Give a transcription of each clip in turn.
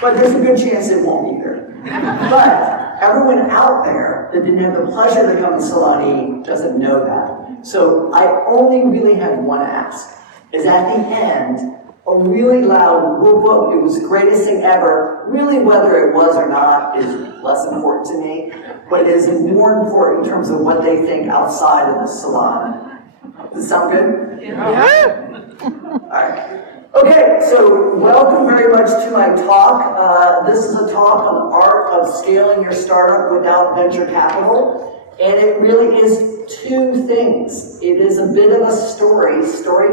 But there's a good chance it won't either. But everyone out there that didn't have the pleasure to come to Salon doesn't know that. So I only really have one ask, is at the end, a really loud whoop whoop, it was the greatest thing ever. Really, whether it was or not is less important to me, but it is more important in terms of what they think outside of the salon. Does it sound good? Yeah. All right. Okay, so welcome very much to my talk. This is a talk on the art of scaling your startup without venture capital. And it really is two things. It is a bit of a story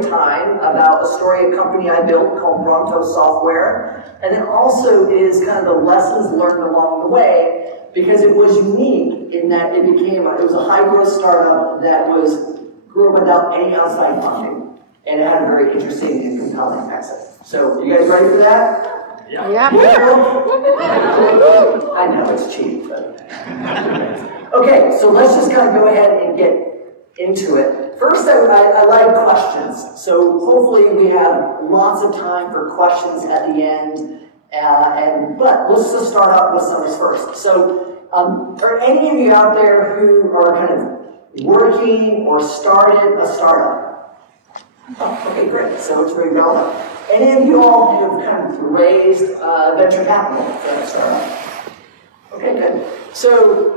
time, about a story of a company I built called Bronto Software. And it also is kind of the lessons learned along the way, because it was unique in that it was a high-growth startup that grew up without any outside funding. And it had a very interesting and compelling exit. So, you guys ready for that? Yeah. I know, it's cheap, but... Okay, so let's just kind of go ahead and get into it. First, I like questions. So hopefully we have lots of time for questions at the end. But let's just start out with some of this first. So are any of you out there who are kind of working or started a startup? Oh, okay, great. So it's very relevant. Any of you all who have kind of raised venture capital for that startup? Okay, good. So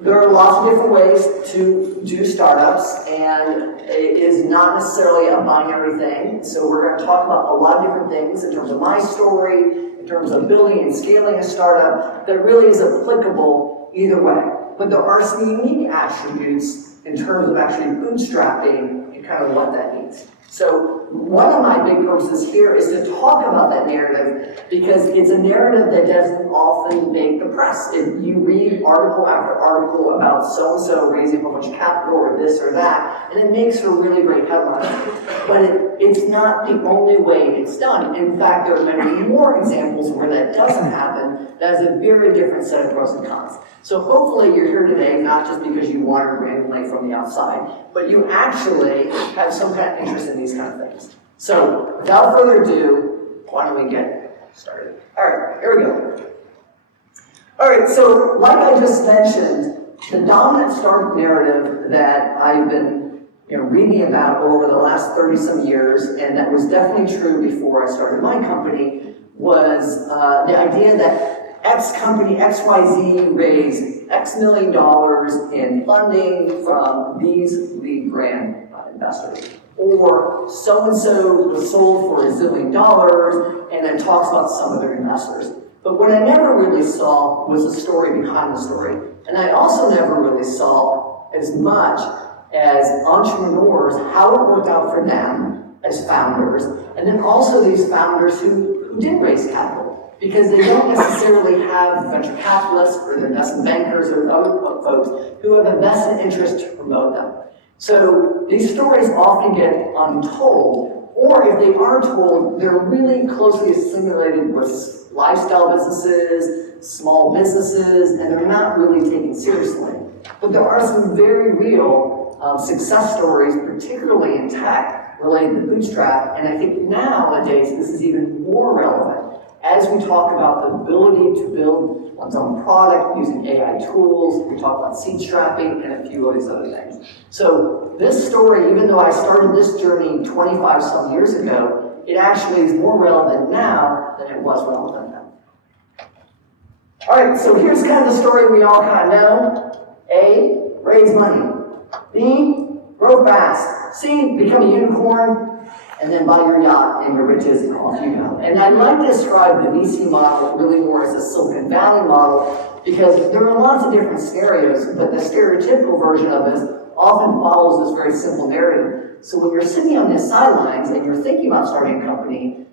there are lots of different ways to do startups, and it is not necessarily a binary thing. So we're going to talk about a lot of different things in terms of my story, in terms of building and scaling a startup that really is applicable either way. But there are some unique attributes in terms of actually bootstrapping and kind of what that means. So one of my big purposes here is to talk about that narrative, because it's a narrative that doesn't often make the press. If you read article after article about so-and-so raising a whole bunch of capital or this or that, and it makes for really great headlines. But it's not the only way it's done. In fact, there are many more examples where that doesn't happen. That is a very different set of pros and cons. So hopefully you're here today not just because you wandered randomly from the outside, but you actually have some kind of interest in these kind of things. So without further ado, why don't we get started? All right, here we go. All right, so like I just mentioned, the dominant startup narrative that I've been reading about over the last 30-some years, and that was definitely true before I started my company, was the idea that X company, XYZ, raised X million dollars in funding from these lead brand investors. Or so-and-so was sold for $1 zillion, and then talks about some of their investors. But what I never really saw was the story behind the story. And I also never really saw as much as entrepreneurs, how it worked out for them as founders, and then also these founders who did raise capital. Because they don't necessarily have venture capitalists or their investment bankers or other folks who have a vested interest to promote them. So these stories often get untold, or if they are told, they're really closely assimilated with lifestyle businesses, small businesses, and they're not really taken seriously. But there are some very real success stories, particularly in tech, related to Bootstrap, and I think nowadays this is even more relevant as we talk about the ability to build one's own product using AI tools. We talk about seed strapping and a few of these other things. So this story, even though I started this journey 25 some years ago, it actually is more relevant now than it was relevant then. All right, so here's kind of the story we all kind of know. A, raise money. B, grow fast. C, become a unicorn. And then buy your yacht and your riches and off you go. And I'd like to describe the VC model really more as a Silicon Valley model, because there are lots of different scenarios, but the stereotypical version of this often follows this very simple narrative. So when you're sitting on the sidelines and you're thinking about starting a company,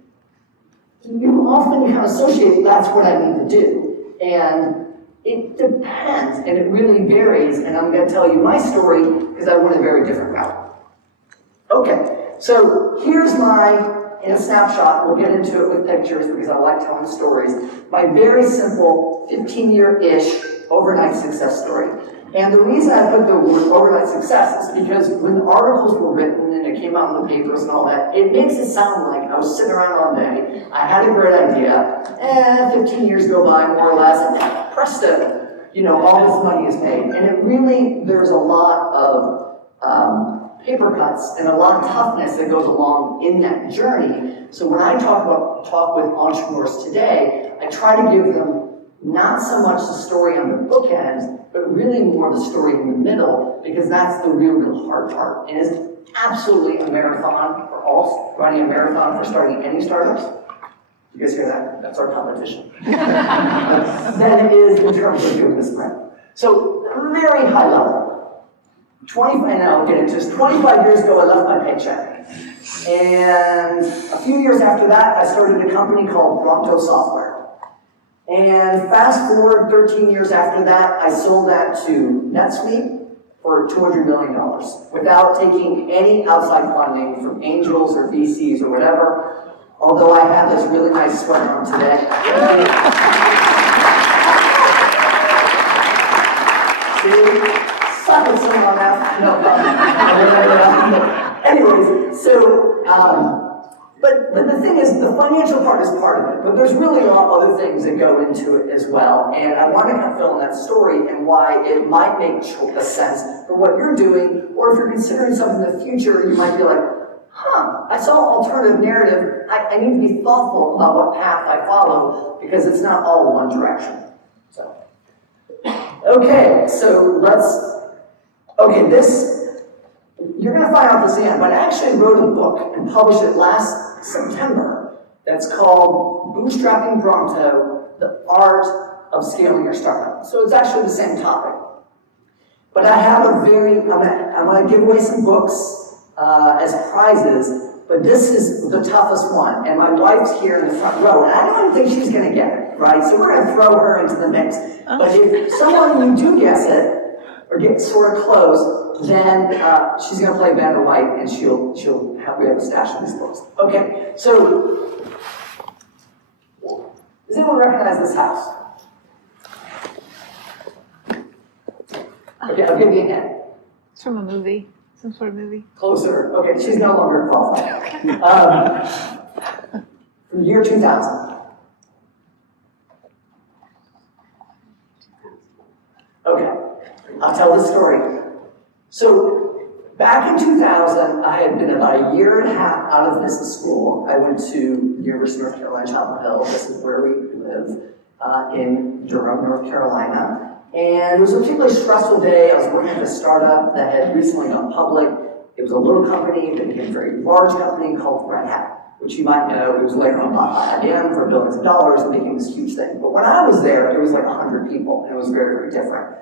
you often kind of associate that's what I need to do. And it depends, and it really varies, and I'm going to tell you my story because I went a very different route. Okay. So here's in a snapshot, we'll get into it with pictures because I like telling stories, my very simple 15-year-ish overnight success story. And the reason I put the word overnight success is because when the articles were written and it came out in the papers and all that, it makes it sound like I was sitting around all day, I had a great idea, and 15 years go by more or less, and then presto, all this money is made. And it really, there's a lot of paper cuts and a lot of toughness that goes along in that journey. So when I talk with entrepreneurs today, I try to give them not so much the story on the bookends, but really more the story in the middle, because that's the real hard part. And it's absolutely a marathon for all, running a marathon for starting any startups. You guys hear that? That's our competition. Than it is in terms of doing the sprint. So, very high level. 25 years ago, I left my paycheck. And a few years after that, I started a company called Bronto Software. And fast forward 13 years after that, I sold that to NetSuite for $200 million without taking any outside funding from angels or VCs or whatever, although I have this really nice sweater on today. See? Suck it, someone on that. No. Anyways, so, but the thing is, the financial part is part of it, but there's really a lot of other things that go into it as well, and I want to kind of fill in that story and why it might make a sense for what you're doing, or if you're considering something in the future, you might be like, I saw an alternative narrative, I need to be thoughtful about what path I follow, because it's not all one direction. So, okay, so you're going to find out this end, but I actually wrote a book and published it last September that's called Bootstrapping Bronto, The Art of Scaling Your Startup. So it's actually the same topic. But I have I'm going to give away some books as prizes, but this is the toughest one. And my wife's here in the front row, and I don't think she's going to get it, right? So we're going to throw her into the mix. But if someone you do guess it, or get sort of close, then she's going to play Vanna White, and we have a stash of these books. Okay, so does anyone recognize this house? Okay, I'll give you a hint. It's from a movie, some sort of movie. Closer. Okay, she's no longer qualified. From the year 2000. Okay. I'll tell the story. So, back in 2000, I had been about a year and a half out of business school. I went to the University of North Carolina, Chapel Hill. This is where we live, in Durham, North Carolina. And it was a particularly stressful day. I was working at a startup that had recently gone public. It was a little company that became a very large company called Red Hat, which you might know. It was later on bought by IBM for billions of dollars and became this huge thing. But when I was there was like 100 people, and it was very, very different.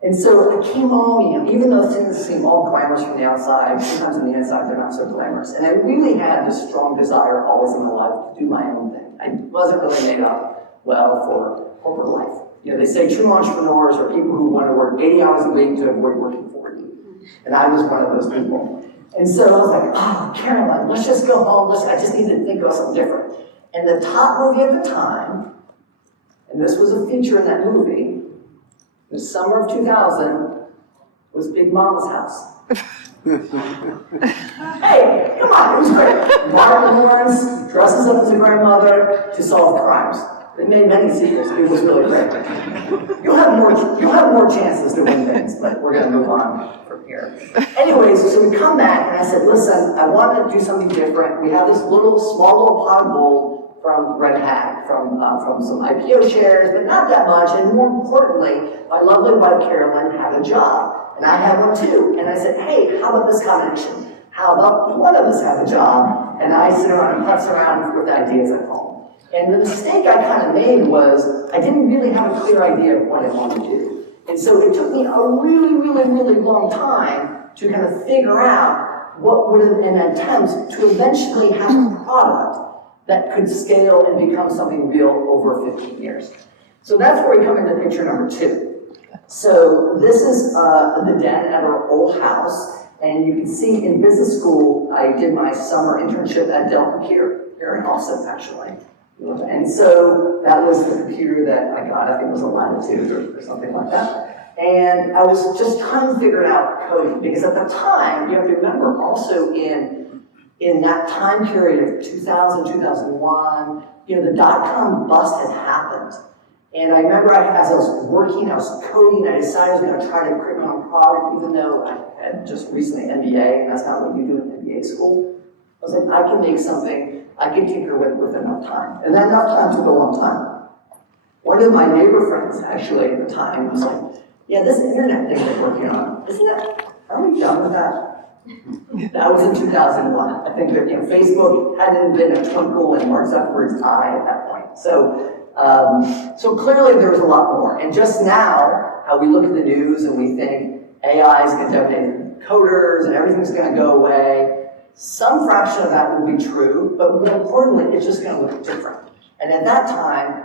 And so I came home, even though things seem all glamorous from the outside, sometimes on the inside they're not so glamorous. And I really had this strong desire always in my life to do my own thing. I wasn't really made up well for corporate life. They say true entrepreneurs are people who want to work 80 hours a week to avoid working 40. And I was one of those people. And so I was like, Caroline, let's just go home. I just need to think of something different. And the top movie at the time, and this was a feature in that movie, the summer of 2000, was Big Mama's House. Hey, come on, it was great. Martin Lawrence dresses up as a grandmother to solve crimes. They made many sequels. It was really great. You'll have more chances to win things, but we're going to move on from here. Anyways, so we come back, and I said, listen, I want to do something different. We have this small little pot of gold from Red Hat, from some IPO shares, but not that much. And more importantly, my lovely wife Carolyn had a job, and I had one too. And I said, hey, how about this combination? How about one of us have a job, and I sit around and putz around with ideas at home. And the mistake I kind of made was I didn't really have a clear idea of what I wanted to do. And so it took me a really, really, really long time to kind of figure out what would have an attempt to eventually have a product that could scale and become something real over 15 years. So that's where we come into picture number 2. So this is the den at our old house, and you can see in business school, I did my summer internship at Dell Computer here in Austin, actually. And so that was the computer that I got, I think it was a Latitude or something like that. And I was just trying to figure out coding, because at the time, you have to remember also in that time period of 2000, 2001, the dot-com bust had happened. And I remember as I was working, I was coding, I decided I was going to try to create my own product, even though I had just recently MBA, and that's not what you do in MBA school. I was like, I can make something, I can tinker with enough time. And that enough time took a long time. One of my neighbor friends, actually, at the time, was like, yeah, this internet thing we're working on, are we done with that? That was in 2001. I think that, Facebook hadn't been a twinkle in Mark Zuckerberg's eye at that point. So clearly there was a lot more. And just now, how we look at the news and we think AI is going to dominate coders and everything's going to go away, some fraction of that will be true, but more importantly, it's just going to look different. And at that time,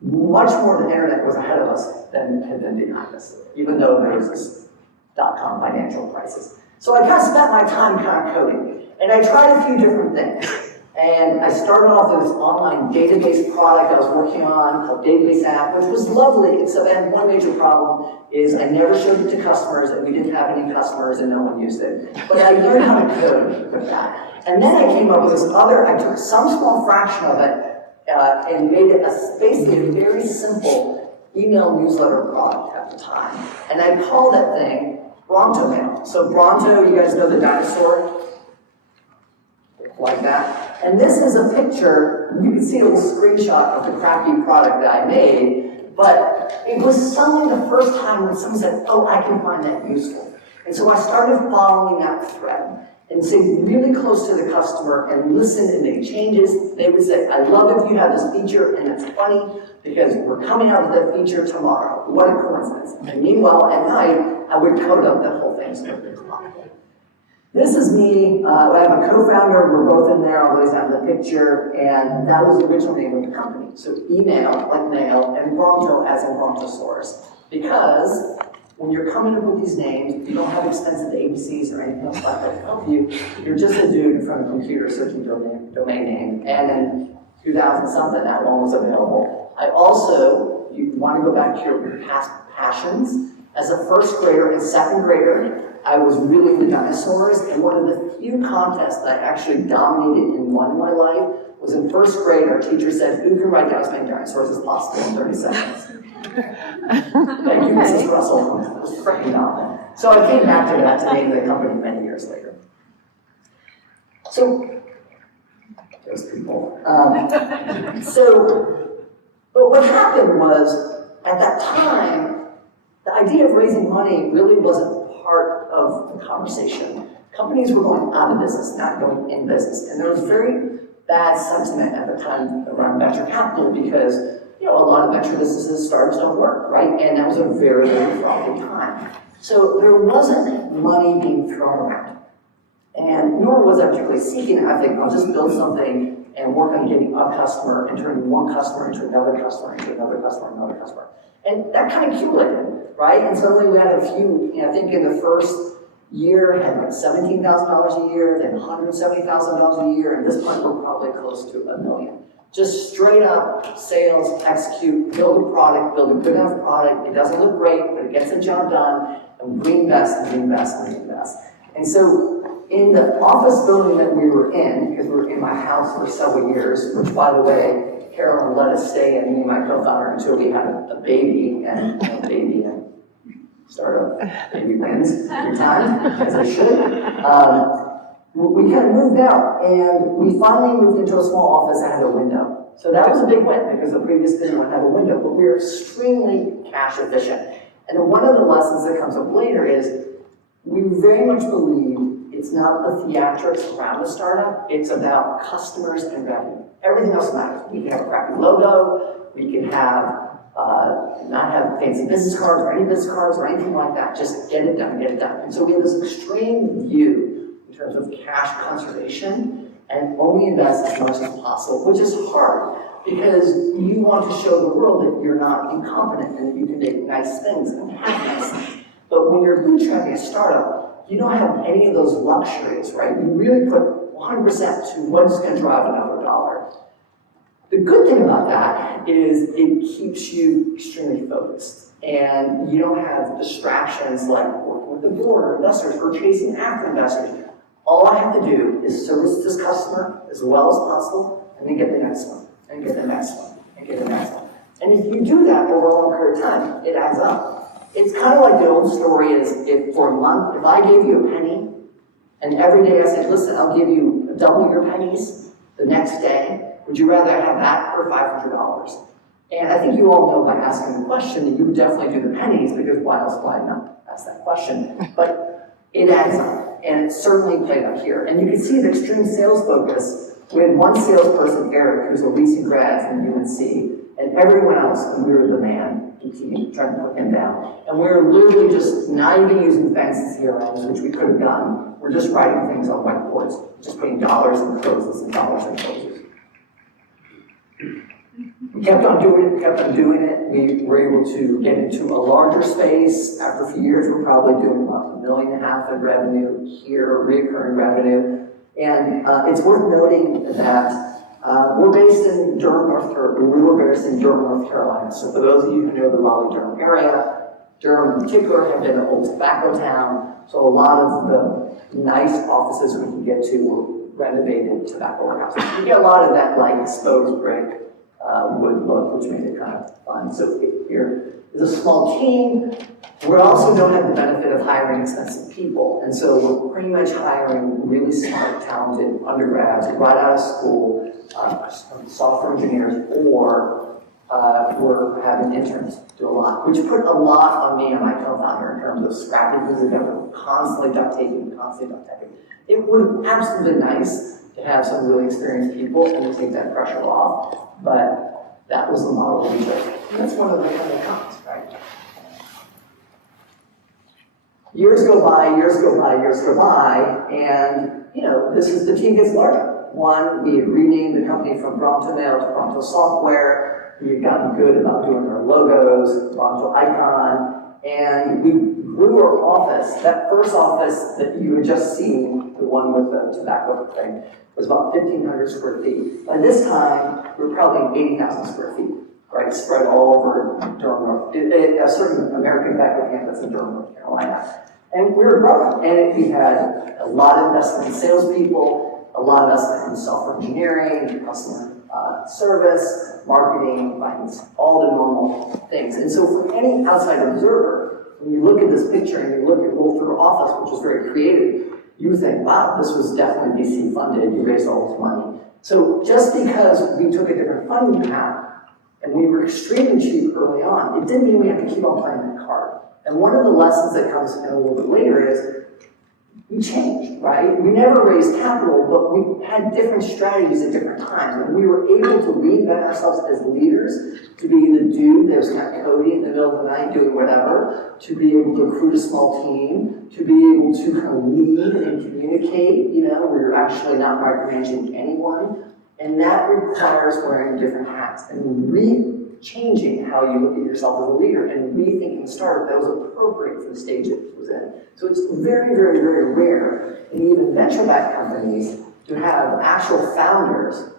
much more of the internet was ahead of us than had been behind us, even though there was this dot-com financial crisis. So I kind of spent my time kind of coding, and I tried a few different things. And I started off with this online database product I was working on called Database App, which was lovely, except I had one major problem, is I never showed it to customers, and we didn't have any customers, and no one used it. But I learned how to code with that. And then I came up with this I took some small fraction of it, and made it basically a very simple email newsletter product at the time. And I called that thing Bronto Mail. So Bronto, you guys know the dinosaur? Like that. And this is a picture, you can see a little screenshot of the crappy product that I made, but it was suddenly the first time when someone said, oh, I can find that useful. And so I started following that thread and stayed really close to the customer and listen and make changes. They would say, I love if you have this feature, and it's funny because we're coming out with that feature tomorrow. What a coincidence. And meanwhile, at night, I would code up that whole thing so it was fun. This is me. I have a co-founder. We're both in there. I'll always have the picture. And that was the original name of the company. So email, like mail, and Bronto as in Brontosaurus. Because when you're coming up with these names, you don't have expensive ABCs or anything else like that to help you. You're just a dude in front of a computer searching domain name. And in 2000-something, that one was available. I also, you want to go back to your past passions. As a first grader and second grader, I was really into dinosaurs, and one of the few contests that I actually dominated and won in my life was in first grade. Our teacher said, who can write down as many dinosaurs as possible in 30 seconds? Thank you, Mrs. Russell. It was freaking dominant. So I came back to that to name the company many years later. So, those people. But what happened was, at that time, the idea of raising money really wasn't part of the conversation. Companies were going out of business, not going in business. And there was very bad sentiment at the time around venture capital because, a lot of venture businesses, startups don't work, right? And that was a very, very frothy time. So there wasn't money being thrown around. And nor was I particularly seeking it. I think I'll just build something and work on getting a customer and turning one customer into another customer, into another customer, another customer. And that kind of accumulated, right? And suddenly we had a few, I think in the first year had like $17,000 a year, then $170,000 a year, and at this point we're probably close to $1 million. Just straight up sales, execute, build a product, build a good enough product. It doesn't look great, but it gets the job done, and we invest and reinvest and reinvest. And so in the office building that we were in, because we were in my house for several years, which by the way, Carolyn let us stay in, me and my co-founder, until we had a baby, and start up baby wins every time, as I should. We kind of moved out, and we finally moved into a small office that had a window. So that was a big win, because the previous didn't have a window, but we were extremely cash efficient. And one of the lessons that comes up later is, we very much believe it's not the theatrics around a startup, it's about customers and revenue. Everything else matters. We can have a crappy logo, we can have not have fancy business cards or any business cards or anything like that. Just get it done, get it done. And so we have this extreme view in terms of cash conservation and only invest as much as possible, which is hard because you want to show the world that you're not incompetent and that you can make nice things and have nice things. But when you're bootstrapping a startup, you don't have any of those luxuries, right? You really put 100% to what's going to drive another dollar. The good thing about that is it keeps you extremely focused. and you don't have distractions like working with the board or investors or chasing after investors. All I have to do is service this customer as well as possible, and then get the next one, and get the next one, and get the next one. And if you do that over a long period of time, it adds up. It's kind of like the old story is, if for a month, if I gave you a penny, and every day I said, listen, I'll give you double your pennies the next day, would you rather have that or $500? And I think you all know by asking the question that you would definitely do the pennies, because why else would I not ask that question? But it adds up, and it certainly played out here. And you can see the extreme sales focus. We had one salesperson, Eric, who's a recent grad from UNC, and everyone else, and we were the man, trying to put him down. And we were literally just not even using fancy CRMs, which we could have done. We're just writing things on whiteboards, just putting dollars in closes and dollars in closes. We kept on doing it. We were able to get into a larger space. After a few years, we're probably doing about $1.5 million in revenue here, recurring revenue. And it's worth noting that we're based in Durham, we were based in Durham, North Carolina. So for those of you who know the Raleigh-Durham area, Durham in particular had been an old tobacco town. So a lot of the nice offices we could get to were renovated tobacco warehouses. You get a lot of that like exposed brick wood look, which made it kind of fun. So here is a small team. We also don't have the benefit of hiring expensive people. And so we're pretty much hiring really smart, talented undergrads right out of school, software engineers, or we're having interns do a lot, which put a lot on me and my co-founder in terms of scrapping things together, constantly duct taping. It would have absolutely been nice to have some really experienced people and to take that pressure off, but that was the model we took. And that's one of the kind of cons, right? Years go by, and the team gets larger. One, we had renamed the company from Bronto Mail to Bronto Software. We had gotten good about doing our logos, Bronto Icon, and we grew our office. That first office that you had just seen, the one with the tobacco thing, was about 1,500 square feet. By this time, we were probably 80,000 square feet, right, spread all over Durham, a certain American tobacco campus in Durham, North Carolina. And we were growing, and we had a lot of investment in salespeople, a lot of investment in software engineering, customer service, marketing, finance, all the normal things. And so for any outside observer, when you look at this picture and you look at roll through office, which was very creative, you think, wow, this was definitely VC funded, you raised all this money. So just because we took a different funding path and we were extremely cheap early on, it didn't mean we had to keep on playing that card. And one of the lessons that comes in a little bit later is we changed, right? We never raised capital, but we had different strategies at different times. And we were able to reinvent ourselves as leaders, to be the dude that was kind of coding in the middle of the night doing whatever, to be able to recruit a small team, to be able to kind of lead and communicate, where you're actually not micromanaging anyone. And that requires wearing different hats and changing how you look at yourself as a leader and rethinking a startup that was appropriate for the stage it was in. So it's very, very, very rare in even venture-backed companies to have actual founders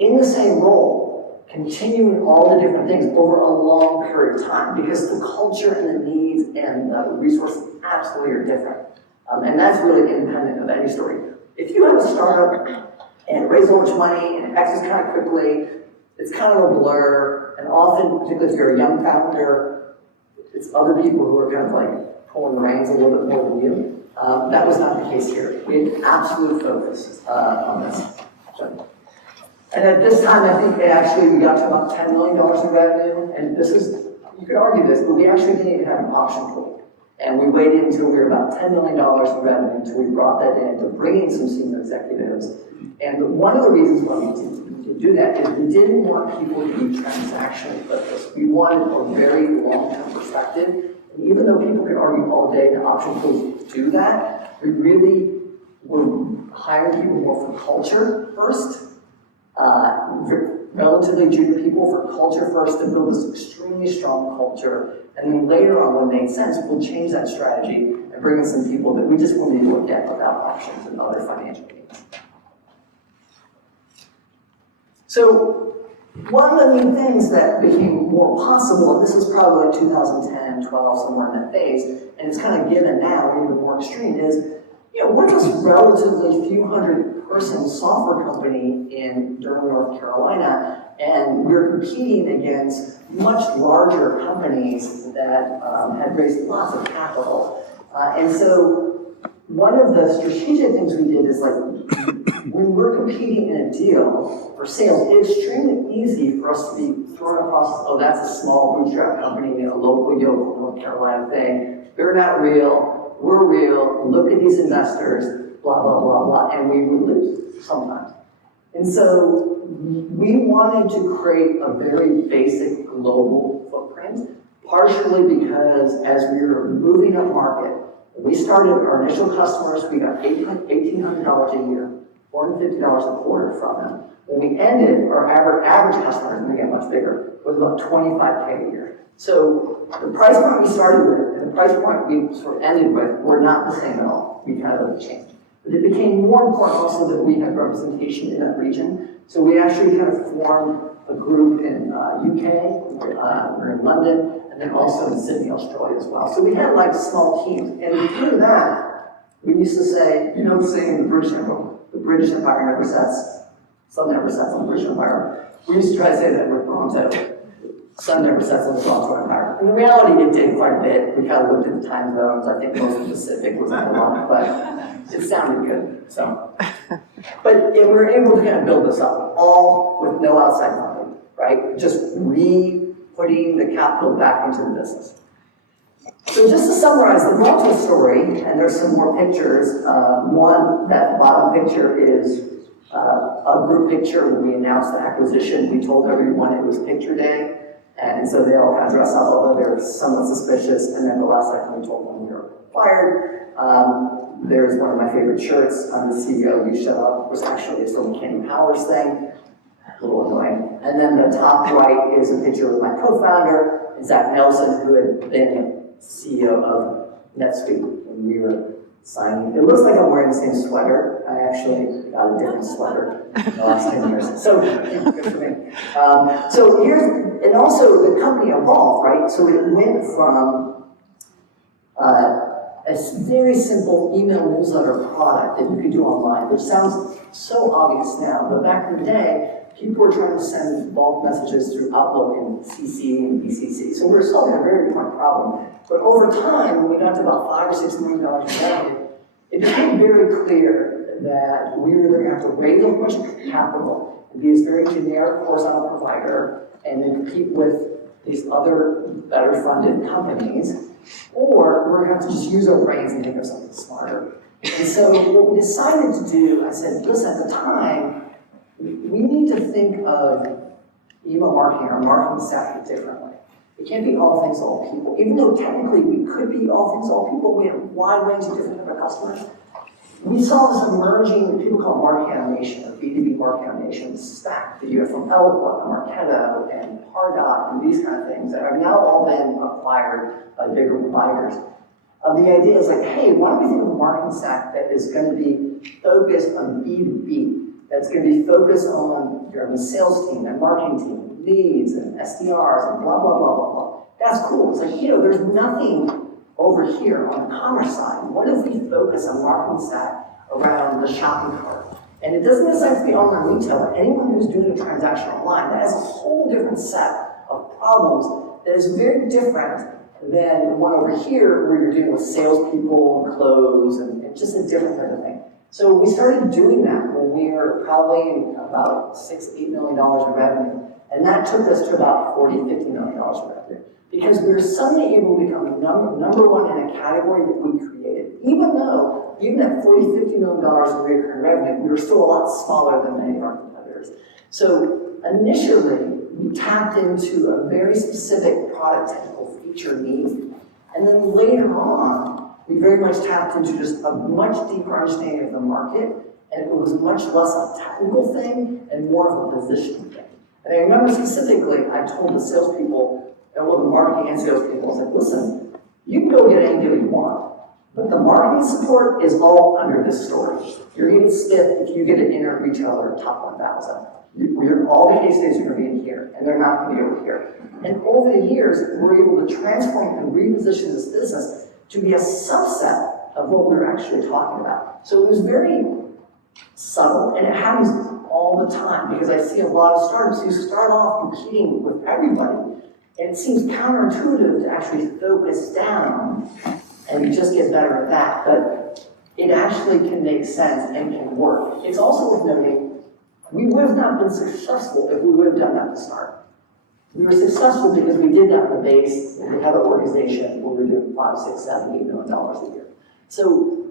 in the same role continuing all the different things over a long period of time, because the culture and the needs and the resources absolutely are different. And that's really independent of any story. If you have a startup and it raises so much money and it exits kind of quickly, it's kind of a blur, and often, particularly if you're a young founder, it's other people who are kind of like pulling the reins a little bit more than you. That was not the case here. We had absolute focus on this. So, and at this time, I think we got to about $10 million in revenue, and this is, you could argue this, but we actually didn't even have an option pool. And we waited until we were about $10 million in revenue until we brought that in to bring in some senior executives. And one of the reasons why we did do that is we didn't want people to be transactionally focused. We wanted a very long-term perspective. And even though people could argue all day that option pools do that, we really were hiring people more for culture first, relatively junior people for culture first, to build this extremely strong culture. And then later on, when it made sense, we'll change that strategy and bring in some people that we just won't need to look at without options and other financial needs. So One of the new things that became more possible, and this is probably like 2010, 12, somewhere in that phase, and it's kind of given now, even more extreme, is, we're just relatively few hundred person software company in Durham, North Carolina, and we're competing against much larger companies that had raised lots of capital. And so one of the strategic things we did is when we're competing in a deal for sales, it's extremely easy for us to be thrown across, oh, that's a small bootstrap company, a local Yokel, North Carolina thing. They're not real, we're real, look at these investors, blah, blah, blah, blah, and we would lose sometimes. And so we wanted to create a very basic global footprint, partially because as we were moving up market, we started our initial customers, we got $1,800 a year, $450 a quarter from them. When we ended, our average customers, and they get much bigger, was about $25K a year. So the price point we started with and the price point we sort of ended with were not the same at all. We kind of changed. But it became more important also that we had representation in that region. So we actually kind of formed a group in UK, we're in London, and then also in Sydney, Australia as well. So we had small teams. And through that, we used to say, the saying, the British Empire never sets, sun never sets on the British Empire. We used to try to say that with Toronto. Sun never sets on the Toronto Empire. In reality, it did quite a bit. We kind of looked at the time zones. I think most of the Pacific was a lot, but it sounded good. So, but we were able to kind of build this up, all with no outside funding, right? Just putting the capital back into the business. So just to summarize the Malta story, and there's some more pictures. One, that bottom picture is a group picture when we announced the acquisition. We told everyone it was picture day. And so they all kind of dress up, although they're somewhat suspicious. And then the last second we told them we were acquired. There's one of my favorite shirts. I'm the CEO, you shut up, was actually a little Kenny Powers thing. A little annoying. And then the top right is a picture with my co-founder, Zach Nelson, who had been CEO of NetSuite when we were signing. It looks like I'm wearing the same sweater. I actually got a different sweater in the last 10 years. So, good for me. So here's, and also the company evolved, right? So it went from a very simple email newsletter product that you could do online, which sounds so obvious now, but back in the day, people were trying to send bulk messages through Outlook and CC and BCC. So we were solving a very different problem. But over time, when we got to about $5 or $6 million in revenue, it became very clear that we were either going to have to raise a bunch of capital and be this very generic horizontal provider and then compete with these other better funded companies, or we're going to have to just use our brains and think of something smarter. And so what we decided to do, I said, listen, at the time, we need to think of email marketing or marketing stack differently. It can't be all things to all people. Even though technically we could be all things to all people, we have a wide range of different type of customers. We saw this emerging, what people call marketing automation, or B2B marketing automation stack that you have from Eloquent, Marketo, and Pardot, and these kind of things that have now all been acquired by bigger providers. The idea is hey, why don't we think of a marketing stack that is going to be focused on B2B? That's going to be focused on your sales team and marketing team, leads and SDRs and blah, blah, blah, blah, blah. That's cool. It's there's nothing over here on the commerce side. What if we focus on marketing stack around the shopping cart? And it doesn't necessarily have to be online retail, but anyone who's doing a transaction online, that has a whole different set of problems that is very different than the one over here where you're dealing with salespeople and close and just a different type of thing. So we started doing that when we were probably about $6-8 million in revenue, and that took us to about $40-50 million in revenue because we were suddenly able to become number one in a category that we created. Even at $40-50 million in recurring revenue, we were still a lot smaller than many of our competitors. So initially, we tapped into a very specific product technical feature need, and then later on, we very much tapped into just a much deeper understanding of the market, and it was much less a technical thing and more of a positioning thing. And I remember specifically, I told the salespeople, the marketing and salespeople, I was listen, you can go get any deal you want, but the marketing support is all under this story. You're getting stiff if you get an internet retailer top 1,000. All the case studies are going to be in here, and they're not going to be over here. And over the years, we're able to transform and reposition this business to be a subset of what we were actually talking about. So it was very subtle, and it happens all the time, because I see a lot of startups who start off competing with everybody, and it seems counterintuitive to actually focus down and just get better at that, but it actually can make sense and can work. It's also worth noting, we would have not been successful if we would have done that at the start. We were successful because we did that in the base, and we have an organization where we're doing $5, $6, $7, $8 million a year. So,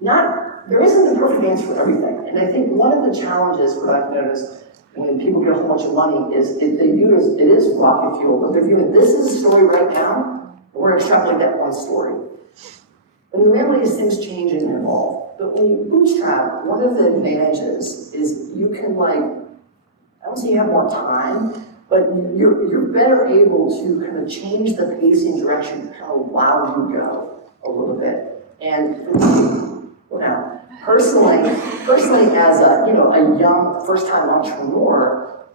there isn't a perfect answer for everything. And I think one of the challenges, what I've noticed, when people get a whole bunch of money, is they view it as, it is rocket fuel, but they're viewing, this is a story right now, and we're going to extrapolate that one story. And the reality is things change and evolve. But when you bootstrap, one of the advantages is you can I don't say you have more time, but you're better able to kind of change the pacing direction, kind of wow you go a little bit. And personally as a young first-time entrepreneur,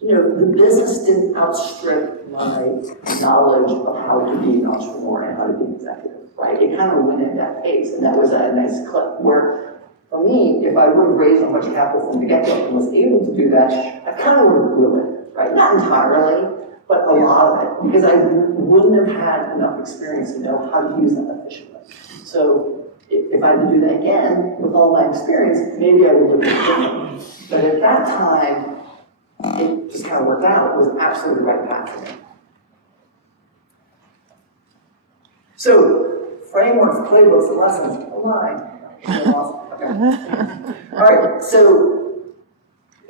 the business didn't outstrip my knowledge of how to be an entrepreneur and how to be an executive, right? It kind of went at that pace, and that was a nice clip where, for me, if I would have raised a bunch of capital from the get-go and was able to do that, I kind of would have blew it, right? Not entirely, but a lot of it, because I wouldn't have had enough experience to know how to use that efficiently. So if I had to do that again, with all my experience, maybe I would look different. But at that time, it just kind of worked out. It was absolutely the right path for me. So, frameworks, playbooks, lessons, All right, so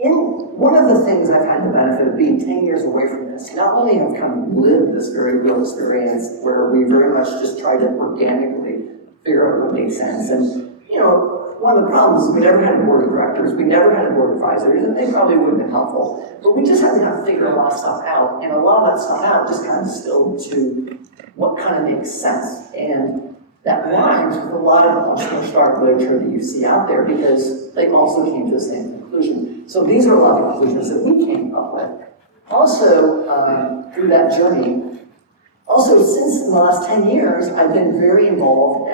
one of the things I've had the benefit of being 10 years away from this, not only have kind of lived this very real experience where we very much just tried to organically figure out what made sense. And, one of the problems is we never had a board of directors, we never had a board of advisors, and they probably would have been helpful. But we just had to kind of figure a lot of stuff out, and a lot of that stuff out just kind of distilled to what kind of makes sense. And that rhymes with a lot of entrepreneur startup literature that you see out there, because they also came to the same conclusion. So these are a lot of conclusions that we came up with. Also, through that journey, since the last 10 years, I've been very involved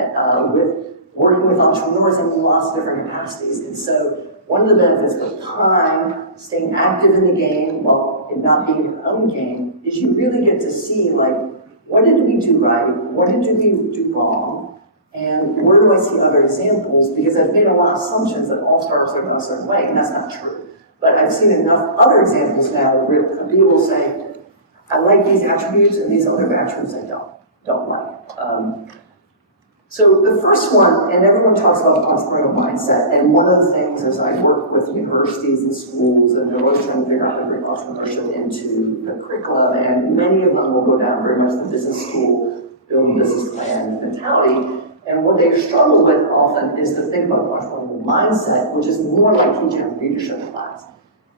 with working with entrepreneurs in lots of different capacities. And so one of the benefits of time, staying active in the game, while it not being your own game, is you really get to see, what did we do right? What did we do wrong? And where do I see other examples? Because I've made a lot of assumptions that all startups are going a certain way, and that's not true. But I've seen enough other examples now where people will say, I like these attributes, and these other attributes I don't like. So the first one, and everyone talks about entrepreneurial mindset, and one of the things is I work with universities and schools, and they're always trying to figure out how to bring entrepreneurship into the curriculum, and many of them will go down very much the business school, build a business plan mentality, and what they struggle with often is to think about entrepreneurial mindset, which is more like teaching a leadership class.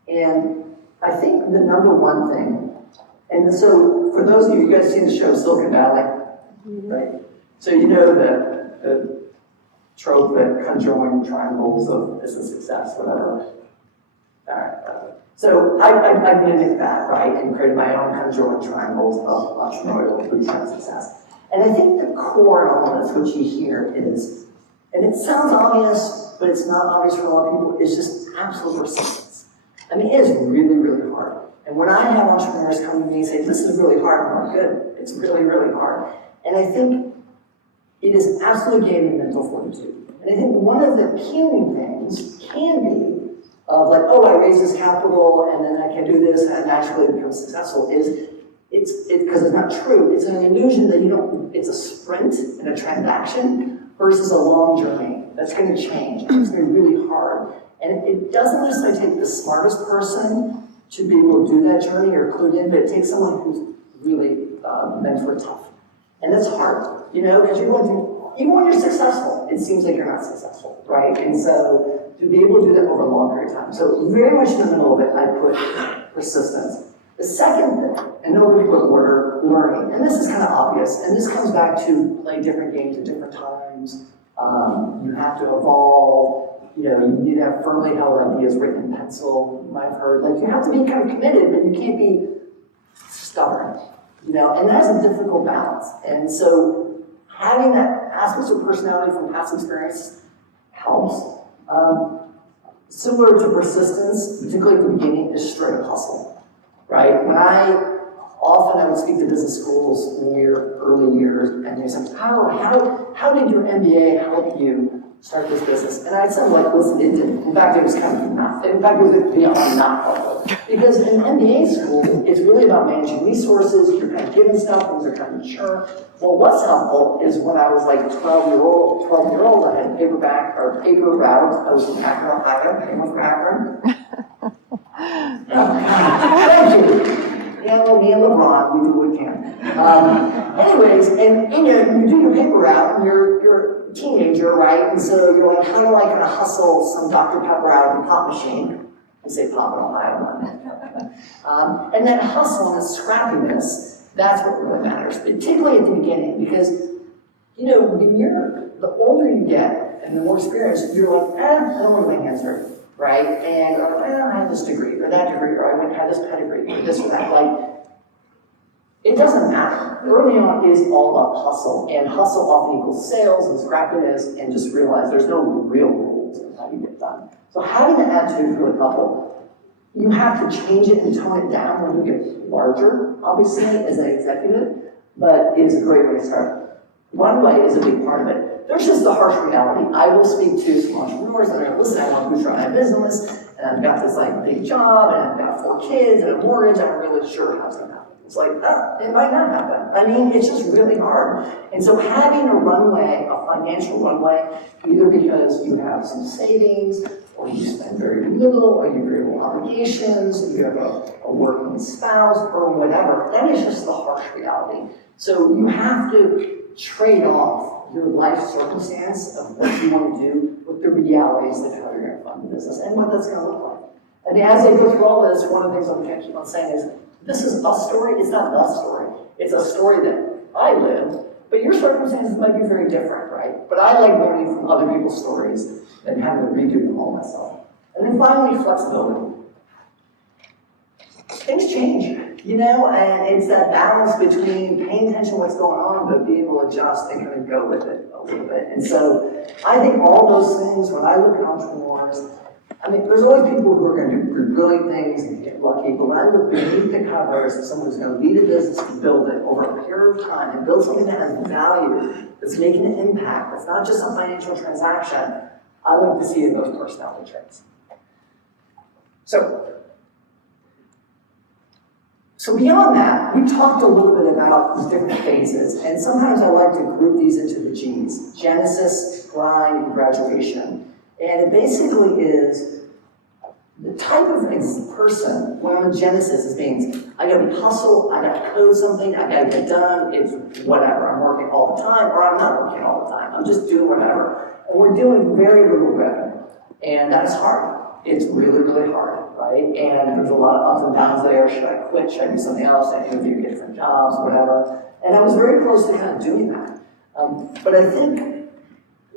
And I think the number one thing, and so for those of you guys seen the show Silicon Valley, right? So you know the trope that conjoined triangles of business success, whatever. So I mimicked that, right, and created my own conjoined triangles of entrepreneurial bootstrap success. And I think the core elements which you hear is, and it sounds obvious, but it's not obvious for a lot of people, is just absolute persistence. I mean, it is really, really hard. And when I have entrepreneurs come to me and say, this is really hard, I'm like, good, it's really, really hard. And I think it is absolutely gaining mental fortitude. And I think one of the appealing things can be of I raise this capital and then I can do this and actually become successful is, because it's not true, it's an illusion that it's a sprint and a transaction versus a long journey that's going to change. And it's going to be really hard. And it doesn't necessarily take the smartest person to be able to do that journey or clued in, but it takes someone who's really meant for tough. And that's hard, because even when you're successful, it seems like you're not successful, right? And so to be able to do that over a long period of time. So very much in the middle of it, I put persistence. The second thing, and then we put order, learning. And this is kind of obvious, and this comes back to play different games at different times. You have to evolve. you need to have firmly held ideas written in pencil, you might have heard. Like, you have to be kind of committed, but you can't be stubborn, and that's a difficult balance. And so having that aspects of personality from past experience helps. Similar to persistence, particularly at the beginning, is straight up hustle, right? I would speak to business schools in your early years, and they said, how did your MBA help you start this business? And I'd say, like, listen, it didn't. In fact, it was kind of not. In fact, it was beyond not helpful. Because in MBA school, it's really about managing resources, you're kind of given stuff, things are kind of mature. Well, what's helpful is when I was like 12-year-old, I had paper route. I was from Akron, Ohio. Anyone from Akron? Thank you. Me and LeBron, we do what we can. Anyways, and you do your paper route, and you're a teenager, right? And so you're like, how do I kind of hustle some Dr. Pepper out of the pop machine? We say pop in Ohio. And that hustle and the scrappiness, that's what really matters, particularly at the beginning, because, the older you get and the more experience, you're like, I don't want my hands dirty. Right? And I have this degree, or that degree, or I went have this pedigree, or this or that. Like, it doesn't matter. Early on is all about hustle, and hustle often equals sales and scrappiness, and just realize there's no real rules of how you get done. So having that attitude is really helpful. You have to change it and tone it down when you get larger, obviously, as an executive, but it is a great way to start. Runway is a big part of it. There's just the harsh reality. I will speak to some entrepreneurs that are going to listen, I want to bootstrap my business, and I've got this big job, and I've got 4 kids, and a mortgage, I'm not really sure how it's going to happen. It's like, it might not happen. I mean, it's just really hard. And so having a runway, a financial runway, either because you have some savings, or you spend very little, or you have very little obligations, or you have a working spouse, or whatever, that is just the harsh reality. So you have to trade off your life circumstance of what you want to do with the realities of how you're going to fund the business and what that's going to look like. I mean, as I go through all this, one of the things I'm going to keep on saying is, this is a story, it's not the story. It's a story that I lived, but your circumstances might be very different, right? But I like learning from other people's stories than having to redo them all myself. And then finally, flexibility. Things change, and it's that balance between paying attention to what's going on, but being able to adjust and kind of go with it a little bit. And so I think all those things, when I look at entrepreneurs, I mean, there's always people who are going to do brilliant things and get lucky, but when I look beneath the covers of someone who's going to lead a business and build it over a period of time and build something that has value, that's making an impact, that's not just a financial transaction, I like to see those personality traits. So beyond that, we talked a little bit about these different phases, and sometimes I like to group these into the G's: Genesis, grind, and graduation. And it basically is the type of person, when I'm in Genesis, it means I gotta hustle, I gotta code something, I gotta get done, it's whatever, I'm working all the time, or I'm not working all the time, I'm just doing whatever. And we're doing very little revenue, and that's hard. It's really, really hard, right? And there's a lot of ups and downs there. Should I quit? Should I do something else? I interview different jobs, whatever. And I was very close to kind of doing that. But I think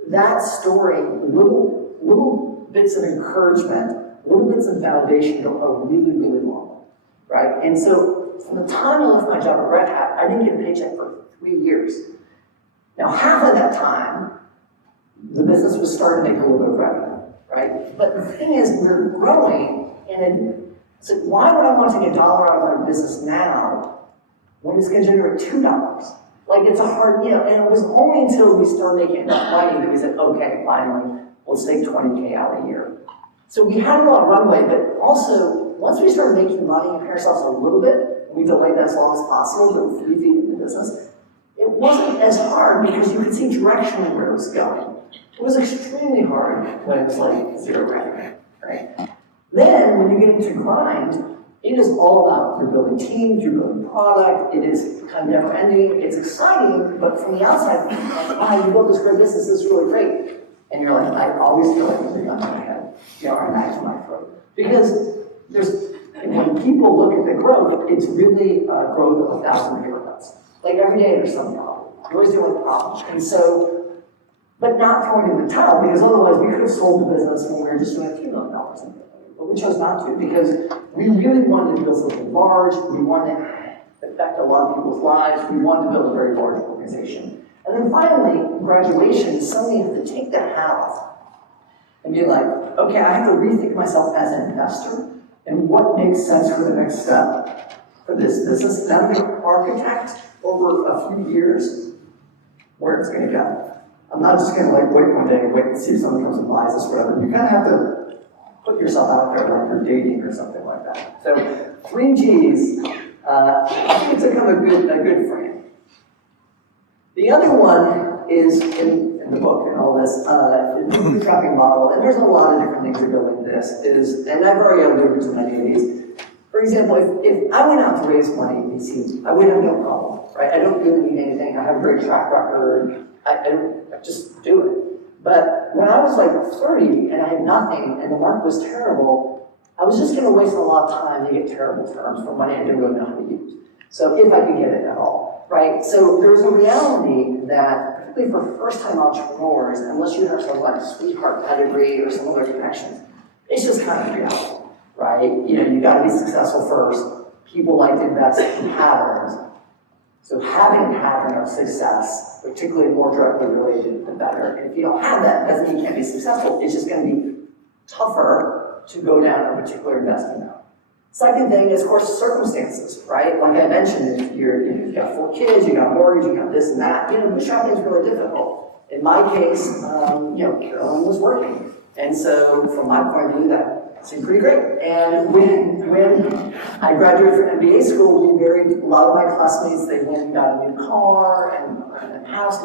that story, little bits of encouragement, little bits of validation go a really, really long way, right? And so from the time I left my job at Red Hat, I didn't get a paycheck for 3 years. Now, half of that time, the business was starting to make a little bit of revenue. Right? But the thing is, we're growing, and so why would I want to take $1 out of my business now when it's going to generate $2? Like, it's a hard, and it was only until we started making enough money that we said, okay, finally, let's take $20K out a year. So we had a lot of runway, but also, once we started making money and pay ourselves a little bit, we delayed that as long as possible to 3 feet in the business, it wasn't as hard because you could see directionally where it was going. It was extremely hard when it was like 0 revenue, right? Then, when you get into grind, it is all about you're building teams, you're building product, it is kind of never ending, it's exciting, but from the outside, like, wow, you built this great business, this is really great. And you're like, I always feel like there's a gun to my head, or an axe to my throat. Because when people look at the growth, it's really growth of 1,000 haircuts. Like every day there's some problem. You're always dealing with problems. And so, but not throwing in the towel, because otherwise we could have sold the business when we were just doing a few $1 million. But we chose not to, because we really wanted to build something large, we wanted to affect a lot of people's lives, we wanted to build a very large organization. And then finally, graduation, somebody had to take that hat off and be like, okay, I have to rethink myself as an investor, and what makes sense for the next step for this business. And I'm going to architect over a few years where it's going to go. I'm not just going to like wait one day and wait and see if someone comes and buys this, whatever. You kind of have to put yourself out there like you're dating or something like that. So 3Gs, I think it's become a good frame. The other one is in the book and all this, the bootstrapping model, and there's a lot of different things that go into this, and I've already alluded to many of these. For example, if I went out to raise money in VC, I would have no problem, right? I don't really need anything, I have a great track record, I just do it. But when I was like 30 and I had nothing and the market was terrible, I was just gonna waste a lot of time to get terrible terms for money I didn't really know how to use. So if I could get it at all, right? So there's a reality that, particularly for first-time entrepreneurs, unless you have some like sweetheart pedigree or some other connections, it's just kind of reality, right? You know, you gotta be successful first. People like to invest in patterns. So having a pattern of success, particularly more directly related, the better. And if you don't have that, doesn't mean you can't be successful. It's just gonna be tougher to go down a particular investment route. Second thing is, of course, circumstances, right? Like I mentioned, if you've got 4 kids, you got a mortgage, you got this and that, bootstrapping is really difficult. In my case, Carolyn was working. And so from my point of view, that seemed pretty great. And when I graduated from MBA school, a lot of my classmates, they went and got a new car and a house.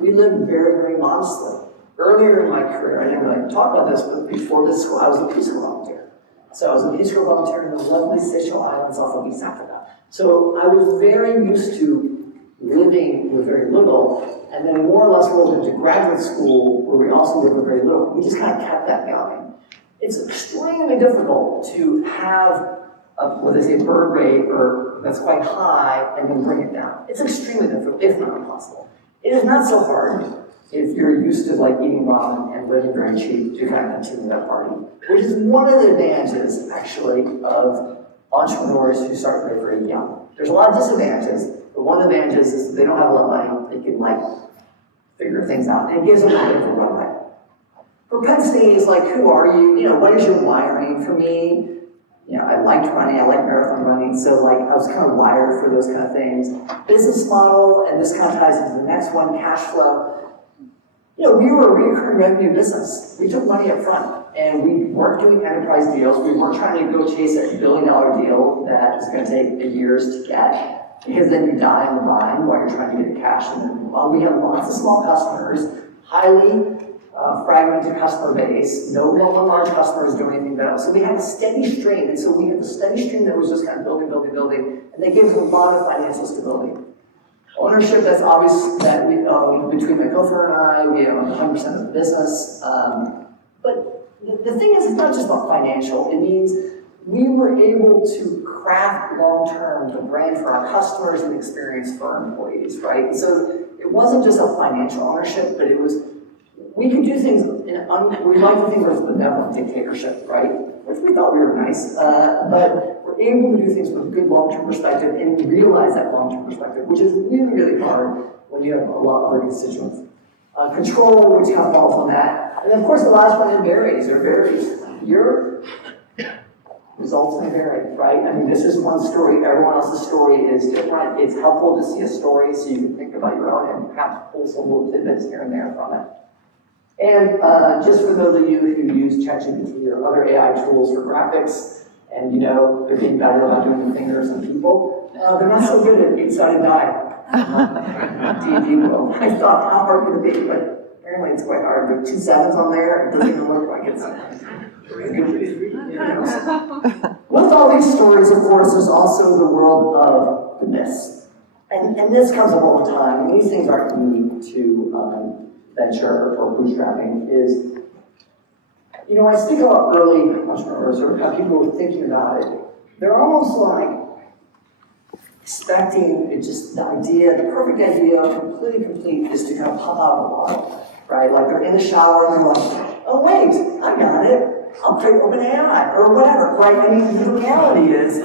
We lived very, very modestly. Earlier in my career, I didn't really talk about this, but before this school, I was a Peace Corps volunteer. So I was a Peace Corps volunteer in the lovely Seychelles Islands off of East Africa. So I was very used to living with very little, and then more or less rolled into graduate school where we also lived with very little. We just kind of kept that going. It's extremely difficult to have what they say, burn rate that's quite high and then bring it down. It's extremely difficult, if not impossible. It is not so hard if you're used to like eating ramen and living very cheap to kind of continue that party, which is one of the advantages actually of entrepreneurs who start very, very young. There's a lot of disadvantages, but one advantage is they don't have a lot of money, they can like figure things out, and it gives them a bit of a runway. Propensity is like, who are you? What is your wiring? For me, I liked running, I like marathon running, so like I was kind of wired for those kind of things. Business model, and this kind of ties into the next one, cash flow. We were a recurring revenue business. We took money up front, and we weren't doing enterprise deals. We weren't trying to go chase a $1 billion deal that is going to take years to get, because then you die on the vine while you're trying to get the cash. And then, while we have lots of small customers, highly fragmented customer base, no one large customer is doing anything better. So we had a steady stream, and so we had a steady stream that was just kind of building, and that gave us a lot of financial stability. Ownership, that's obvious that we own, between my co-founder and I, we own 100% of the business. But the thing is, it's not just about financial. It means we were able to craft long-term the brand for our customers and experience for our employees, right? So it wasn't just a financial ownership, but it was, we could do things, we like to think of it as benevolent dictatorship, right? Which we thought we were nice, but we're able to do things with a good long-term perspective and realize that long-term perspective, which is really, really hard when you have a lot of other constituents. Control, which kind of falls on that. And then of course the last one is varies. Your results may vary, right? I mean, this is one story, everyone else's story is different. It's helpful to see a story so you can think about your own and perhaps pull some little tidbits here and there from it. And just for those of you who use ChatGPT or other AI tools for graphics, and they're getting better about doing the fingers and people, they're not so good at eight-sided die. I thought, how hard could it be? But apparently it's quite hard. There are 2 sevens on there, it doesn't even look like it's With all these stories, of course, there's also the world of the myths. And this comes up all the time, and these things aren't unique to venture or bootstrapping, is, I speak about early entrepreneurs or how people were thinking about it. They're almost like expecting the perfect idea, completely complete, is to kind of pop out of the bottle, right? Like they're in the shower and they're like, oh wait, I got it. I'll create OpenAI or whatever, right? I mean, the reality is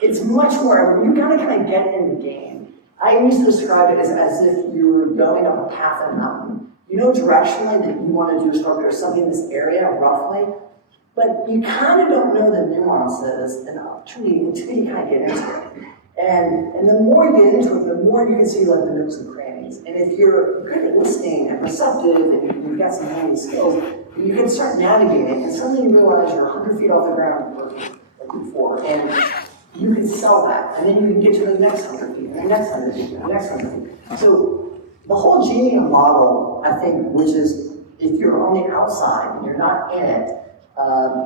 it's much more, you gotta kind of get in the game. I used to describe it as if you're going up a path in a mountain. You know directionally that you want to do there's something in this area, roughly, but you kind of don't know the nuances until you kind of get into it. And the more you get into it, the more you can see like the nooks and crannies. And if you're good at listening and receptive and you've got some handy skills, you can start navigating and suddenly you realize you're 100 feet off the ground like before. And you can sell that. And then you can get to the next 100 feet, and the next 100 feet, and the next 100 feet. So the whole Genium model, I think, which is if you're on the outside and you're not in it,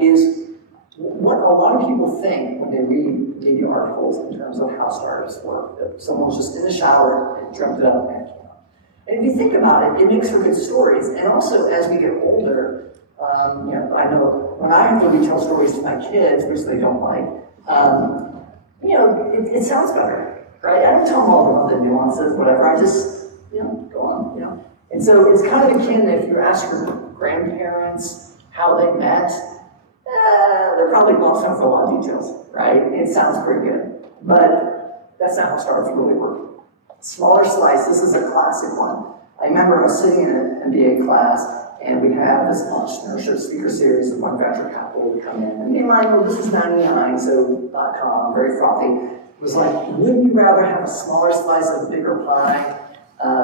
is what a lot of people think when they read media articles in terms of how startups work. That someone's just in the shower and dreamt it up and it came out. And if you think about it, it makes for good stories. And also, as we get older, I know when I have to retell stories to my kids, which they don't like, it sounds better, right? I don't tell them all the nuances, whatever. I just, go on, And so it's kind of akin if you ask your grandparents how they met, they're probably glossing over a lot of details, right? It sounds pretty good, but that's not how startups really work. Smaller slice, this is a classic one. I remember I was sitting in an MBA class, and we had this entrepreneurship speaker series of one venture capital would come in. And in mind, well, this is 99, so .com, very frothy. It was like, wouldn't you rather have a smaller slice of a bigger pie?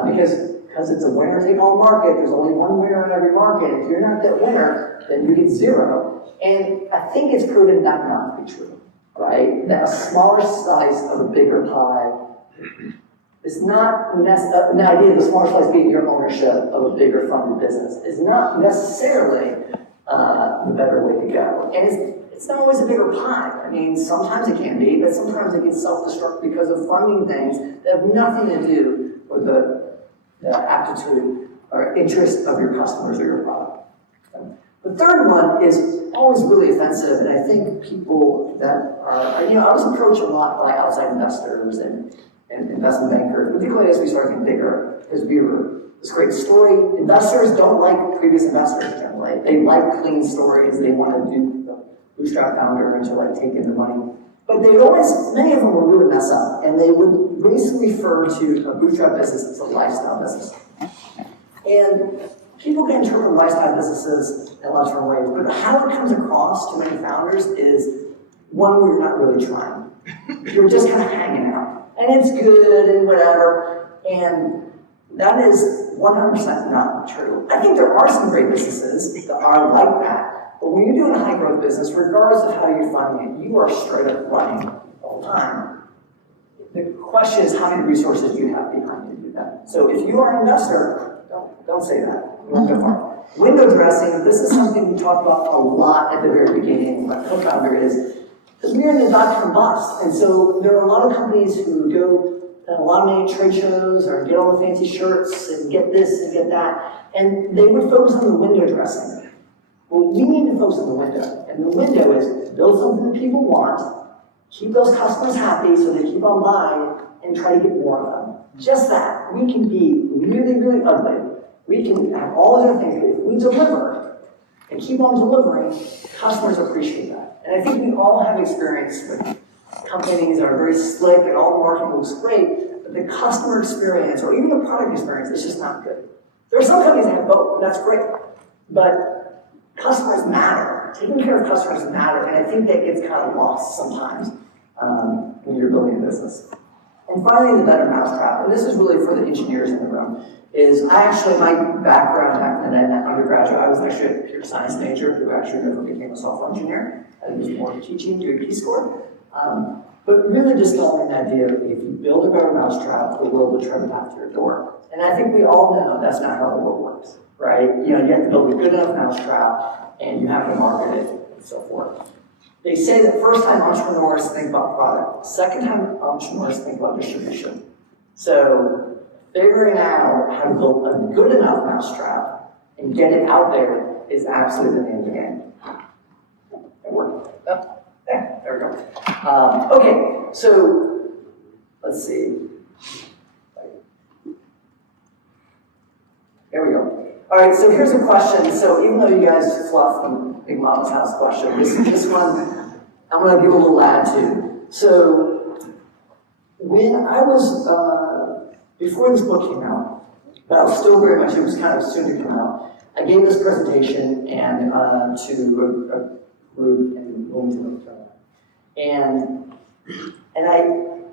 Because it's a winner-take-all market. There's only one winner in every market. If you're not that winner, then you get zero. And I think it's proven that not to be true, right? That a smaller slice of a bigger pie is not the idea of the smaller slice being your ownership of a bigger funded business is not necessarily the better way to go. And it's not always a bigger pie. I mean, sometimes it can be, but sometimes it can self-destruct because of funding things that have nothing to do with the aptitude or interest of your customers or your product. The third one is always really offensive, and I think people that are, I was approached a lot by outside investors and investment bankers, particularly as we started getting bigger, because we were this great story. Investors don't like previous investors generally. They like clean stories. They want to do the bootstrap founder and to like take in the money. But they always, many of them would really mess up, and they would basically refer to a bootstrap business as a lifestyle business. And people can interpret lifestyle businesses in a lot of different ways, but how it comes across to many founders is one where you're not really trying. You're just kind of hanging out, and it's good and whatever, and that is 100% not true. I think there are some great businesses that are like that, but when you're doing a high growth business, regardless of how you're funding it, you are straight up running all the time. The question is how many resources you have behind you to do that. So if you are an investor, don't say that. You won't go far. Window dressing, this is something we talked about a lot at the very beginning. My co-founder is, because we're in the dot-com bust, and so there are a lot of companies who go to a lot of many trade shows or get all the fancy shirts and get this and get that, and they would focus on the window dressing. Well, we need to focus on the window, and the window is build something that people want, keep those customers happy so they keep on buying, and try to get more of them. Just that. We can be really, really ugly. We can have all the other things. If we deliver and keep on delivering, customers appreciate that. And I think we all have experience with companies that are very slick and all the marketing looks great, but the customer experience or even the product experience is just not good. There are some companies that have both, and that's great. But customers matter. Taking care of customers matter, and I think that gets kind of lost sometimes when you're building a business. And finally, the better mousetrap, and this is really for the engineers in the room, is my background back in undergraduate, I was actually a pure science major who actually never became a software engineer. I was more teaching, doing Peace Corps. But really just telling the idea that if you build a better mousetrap, the world will try to knock to your door. And I think we all know that's not how the world works, right? You have to build a good enough mousetrap, and you have to market it, and so forth. They say that first-time entrepreneurs think about product. Second-time entrepreneurs think about distribution. So figuring out how to build a good enough mousetrap and get it out there is absolutely the name of the game. It worked. Oh, there we go. Okay, so let's see. There we go. All right, so here's a question. So even though you guys fluff the Big Mama's house question, this one, I'm going to give a little attitude. So when I was, before this book came out, but I was still very much, it was kind of soon to come out, I gave this presentation and to a group in Wilmington, North Carolina.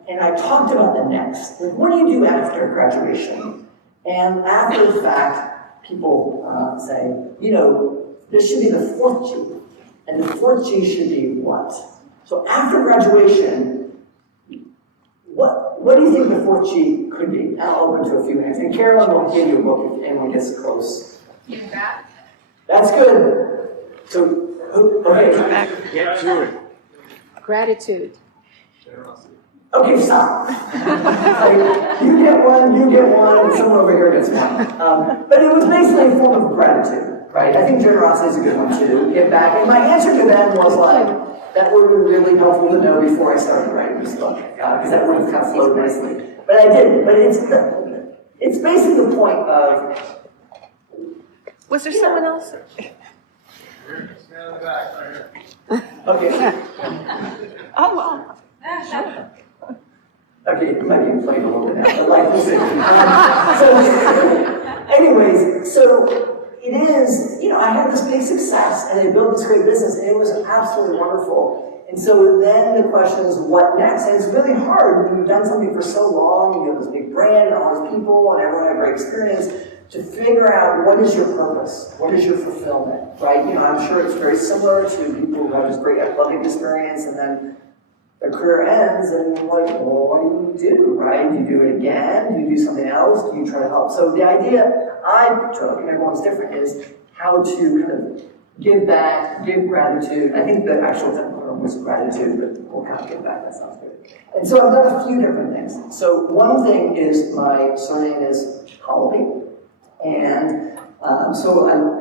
And I talked about the next. Like, what do you do after graduation? And after the fact, people say, you know, this should be the fourth G. And the fourth G should be what? So after graduation, what do you think the fourth G could be? I'll open to a few hands. And Carolyn will give you a book if anyone gets close. Give back. That's good. So, okay. Get to it. Gratitude. Okay, stop. Like, you get one, and someone over here gets one. But it was basically a form of gratitude, right? I think generosity is a good one too. Give back. And my answer to them was like, that would be really helpful to know before I started writing this book, because that would have kind of flowed nicely. But I didn't. But it's basically the point of. Was there someone else? Okay. Oh, well. Okay, it might be playing a little bit now, but like this so, anyways, so it is, you know, I had this big success and I built this great business and it was absolutely wonderful. And so then the question is, what next? And it's really hard when you've done something for so long, you have this big brand and all these people and everyone had a great experience, to figure out what is your purpose, what is your fulfillment, right? You know, I'm sure it's very similar to people who have this great athletic experience and then their career ends and like, well, what do, right? Do you do it again? Do you do something else? Do you try to help? So the idea I took, and everyone's different, is how to kind of give back, give gratitude. I think the actual term was gratitude, but we'll kind of give back, that sounds good. And so I've done a few different things. So one thing is my surname is Colby, and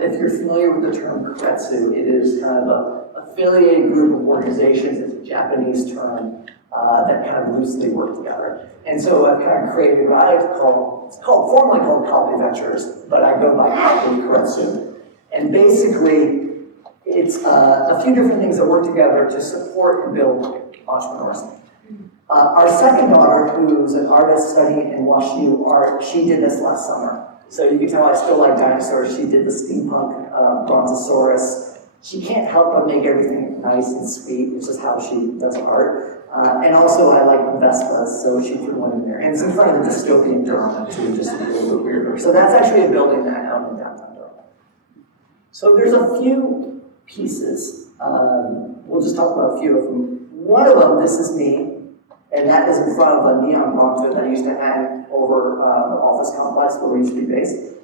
if you're familiar with the term Kretsu, it is kind of an affiliated group of organizations. It's a Japanese term that kind of loosely work together. And so I've kind of created what I call, formally called Colby Ventures, but I go by Colby Kretsu. And basically, it's a few different things that work together to support and build entrepreneurs. Our second daughter, who's an artist studying in WashU art, she did this last summer. So you can tell I still like dinosaurs. She did the steampunk brontosaurus. She can't help but make everything nice and sweet, which is how she does art. And also I like Vespas, so she threw one in there. And it's in front of the dystopian Durham too, just a little bit weirder. So that's actually a building that out in downtown Durham. So there's a few pieces. We'll just talk about a few of them. One of them, this is me. And that is in front of a neon bronto that I used to hang over the office complex where we used to be based.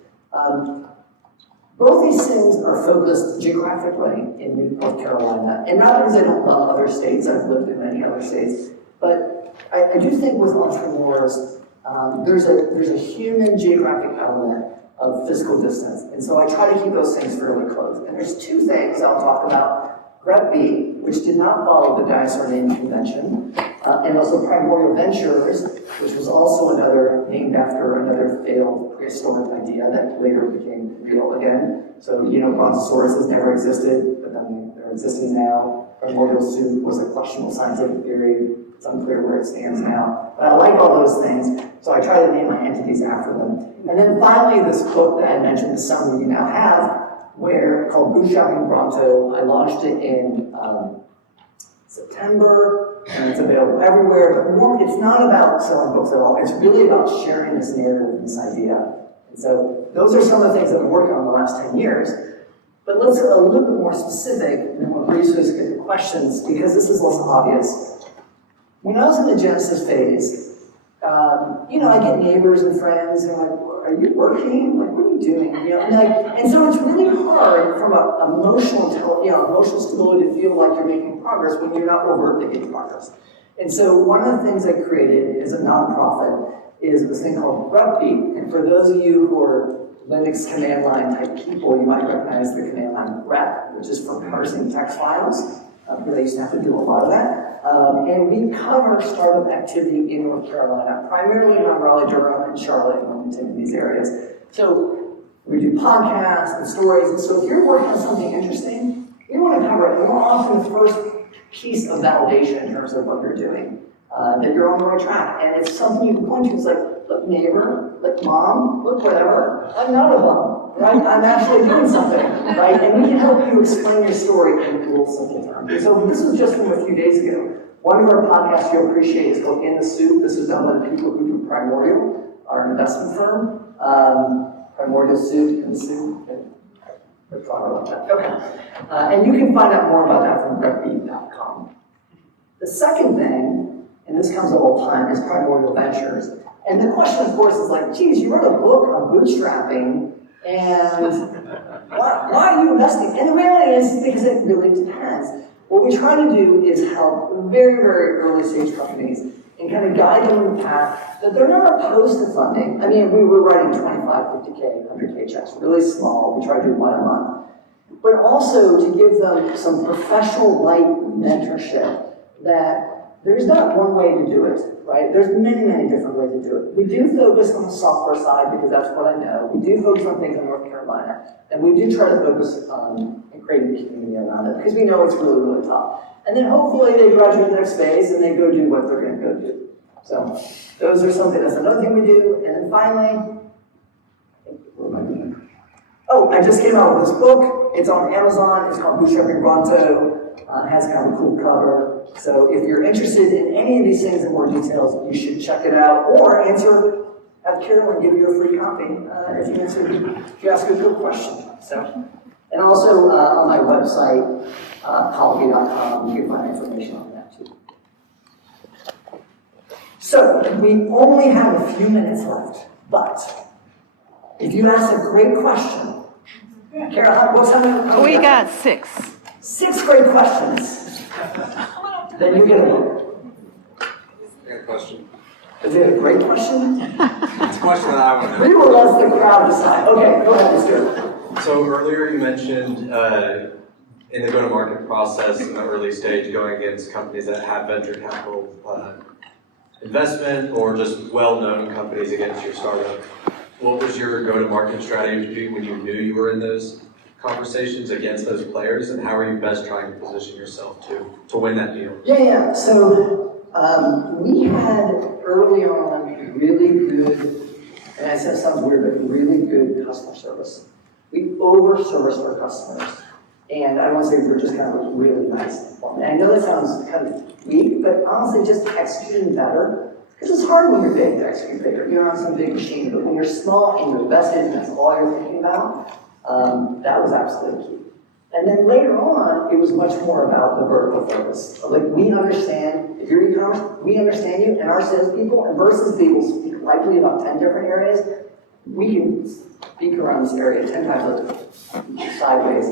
Both these things are focused geographically in North Carolina. And not because I don't love other states, I've lived in many other states, but I do think with entrepreneurs, there's a human geographic element of physical distance. And so I try to keep those things fairly close. And there's two things I'll talk about. Grep B, which did not follow the dinosaur naming convention, and also Primordial Ventures, which was also named after another failed prehistoric idea that later became real again. So, you know, Brontosaurus has never existed, but then they're existing now. Primordial soup was a questionable scientific theory. It's unclear where it stands now. But I like all those things, so I try to name my entities after them. And then finally, this book that I mentioned, the summary you now have, called Bootstrapping Bronto. I launched it in September, and it's available everywhere. But it's not about selling books at all. It's really about sharing this narrative, this idea. And so those are some of the things that I've been working on the last 10 years. But let's get a little bit more specific, and then we'll briefly get to questions, because this is less obvious. When I was in the Genesis phase, I get neighbors and friends who are like, are you working? Like, what are you doing? And so it's really hard from an emotional stability to feel like you're making progress when you're not overtly making progress. And so one of the things I created is a nonprofit, is this thing called grep. And for those of you who are Linux command line type people, you might recognize the command line grep, which is for parsing text files. Because I used to have to do a lot of that. And we cover startup activity in North Carolina, primarily around Raleigh, Durham, and Charlotte, and Wilmington, in these areas. So We do podcasts and stories, and so if you're working on something interesting, we want to cover it. More often, the first piece of validation in terms of what you're doing, that you're on the right track. And it's something you can point to. It's like, look, neighbor, look, mom, look, whatever. I'm not a bum, right? I'm actually doing something, right? And we can help you explain your story in cool, simple terms. And so this was just from a few days ago. One of our podcasts you'll appreciate is called In the Soup. This is done by the people who do Primordial, our investment firm. Primordial Soup, In the Soup. We'll talk about that. Okay. And you can find out more about that from breckbeat.com. The second thing, and this comes up all the time, is Primordial Ventures. And the question, of course, is like, geez, you wrote a book on bootstrapping, and why are you investing? And the reality is because it really depends. What we try to do is help very, very early stage companies and kind of guide them in the path that they're not opposed to funding. I mean, we were writing 25, 50K, 100K checks, really small. We try to do one a month. But also to give them some professional light mentorship that there's not one way to do it, right? There's many, many different ways to do it. We do focus on the software side because that's what I know. We do focus on things in North Carolina. And we do try to focus on creating a community around it because we know it's really, really tough. And then hopefully they graduate the next phase and they go do what they're going to go do. So those are something, that's another thing we do. And then finally, what am I doing? Oh, I just came out with this book. It's on Amazon. It's called Bootstrapping Bronto. It has kind of a cool cover. So if you're interested in any of these things in more details, you should check it out or have Carolyn give you a free copy if you ask a good question. So, and also on my website, policy.com, you can find information on that too. So we only have a few minutes left, but if you ask a great question, Carol, what's happening? We got 6. 6 great questions. Then you get a book. I got a question. Is it a great question? It's a question that I want to know. We will let the crowd decide. Okay, go ahead, let's do it. So earlier you mentioned in the go-to-market process in the early stage going against companies that have venture capital investment or just well-known companies against your startup. What was your go-to-market strategy when you knew you were in those conversations against those players, and how are you best trying to position yourself to win that deal? Yeah. So we had early on really good, and I said it sounds weird, but really good customer service. We over-serviced our customers. And I don't want to say we were just kind of really nice. And I know that sounds kind of weak, but honestly, just executing better. Because it's hard when you're big to execute bigger. You're on some big machine, but when you're small and you're invested and that's all you're thinking about, that was absolutely key. And then later on, it was much more about the vertical focus. Like, we understand, if you're e-commerce, we understand you, and our salespeople, and versus people speak likely about 10 different areas, we can speak around this area 10 times sideways,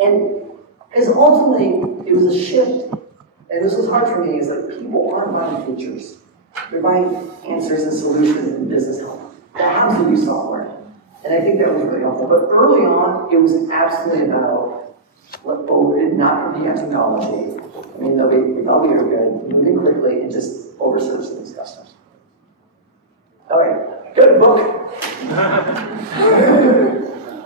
and because ultimately, it was a shift, and this was hard for me, is like, people aren't buying features. They're buying answers and solutions and business help. That happens to do software. And I think that was really helpful. But early on, it was absolutely about not competing on technology. I mean, we thought we were good, moving quickly, and just over-servicing these customers. All right, good book.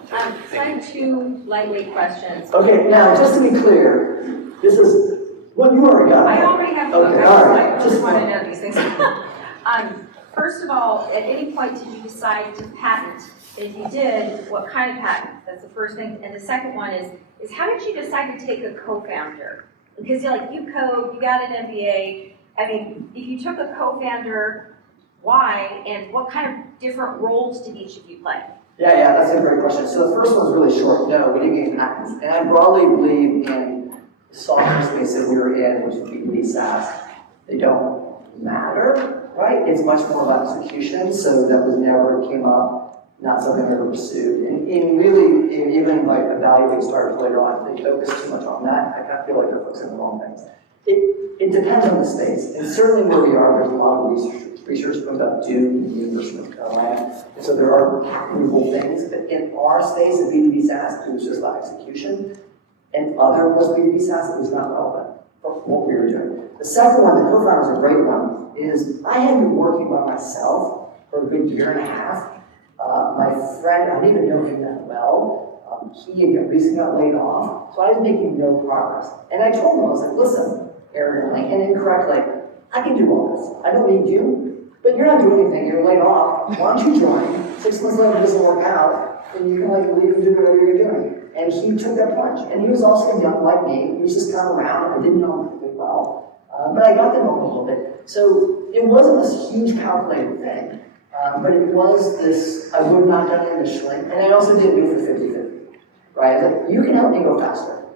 So I have 2 lightweight questions. Okay, now, just to be clear, this is what you already got. I already have Okay, all right. I just want to know these things. First of all, at any point did you decide to patent? If you did, what kind of patent? That's the first thing. And the second one is how did you decide to take a co-founder? Because you code, you got an MBA. I mean, if you took a co-founder, why? And what kind of different roles did each of you play? Yeah, that's a great question. So the first one's really short. No, we didn't get patents. And I broadly believe in the software space that we were in, which is B2B SaaS. They don't matter, right? It's much more about execution. So that was never came up. Not something I ever pursued. And even like evaluating startups later on, if they focus too much on that, I kind of feel like they're focusing on the wrong things. It depends on the space. And certainly where we are, there's a lot of research from about Duke and the University of North Carolina. And so there are patentable things. But in our space of B2B SaaS, it was just about execution. And other was B2B SaaS, it was not relevant for what we were doing. The second one, the co-founder is a great one, is I had been working by myself for a good year and a half. My friend, I didn't even know him that well. He had recently got laid off, so I was making no progress. And I told him, I was like, listen, arrogantly and incorrectly, I can do all this. I don't need you, but you're not doing anything. You're laid off. Why don't you join? 6 months later, it doesn't work out, then you can like leave and do whatever you're doing. And he took that plunge. And he was also young like me. He was just kind of around. I didn't know him particularly well, but I got to know him a little bit. So it wasn't this huge calculated thing, but it was this, I would not done it initially. And I also did do for 50-50. Right? Like, you can help me go faster.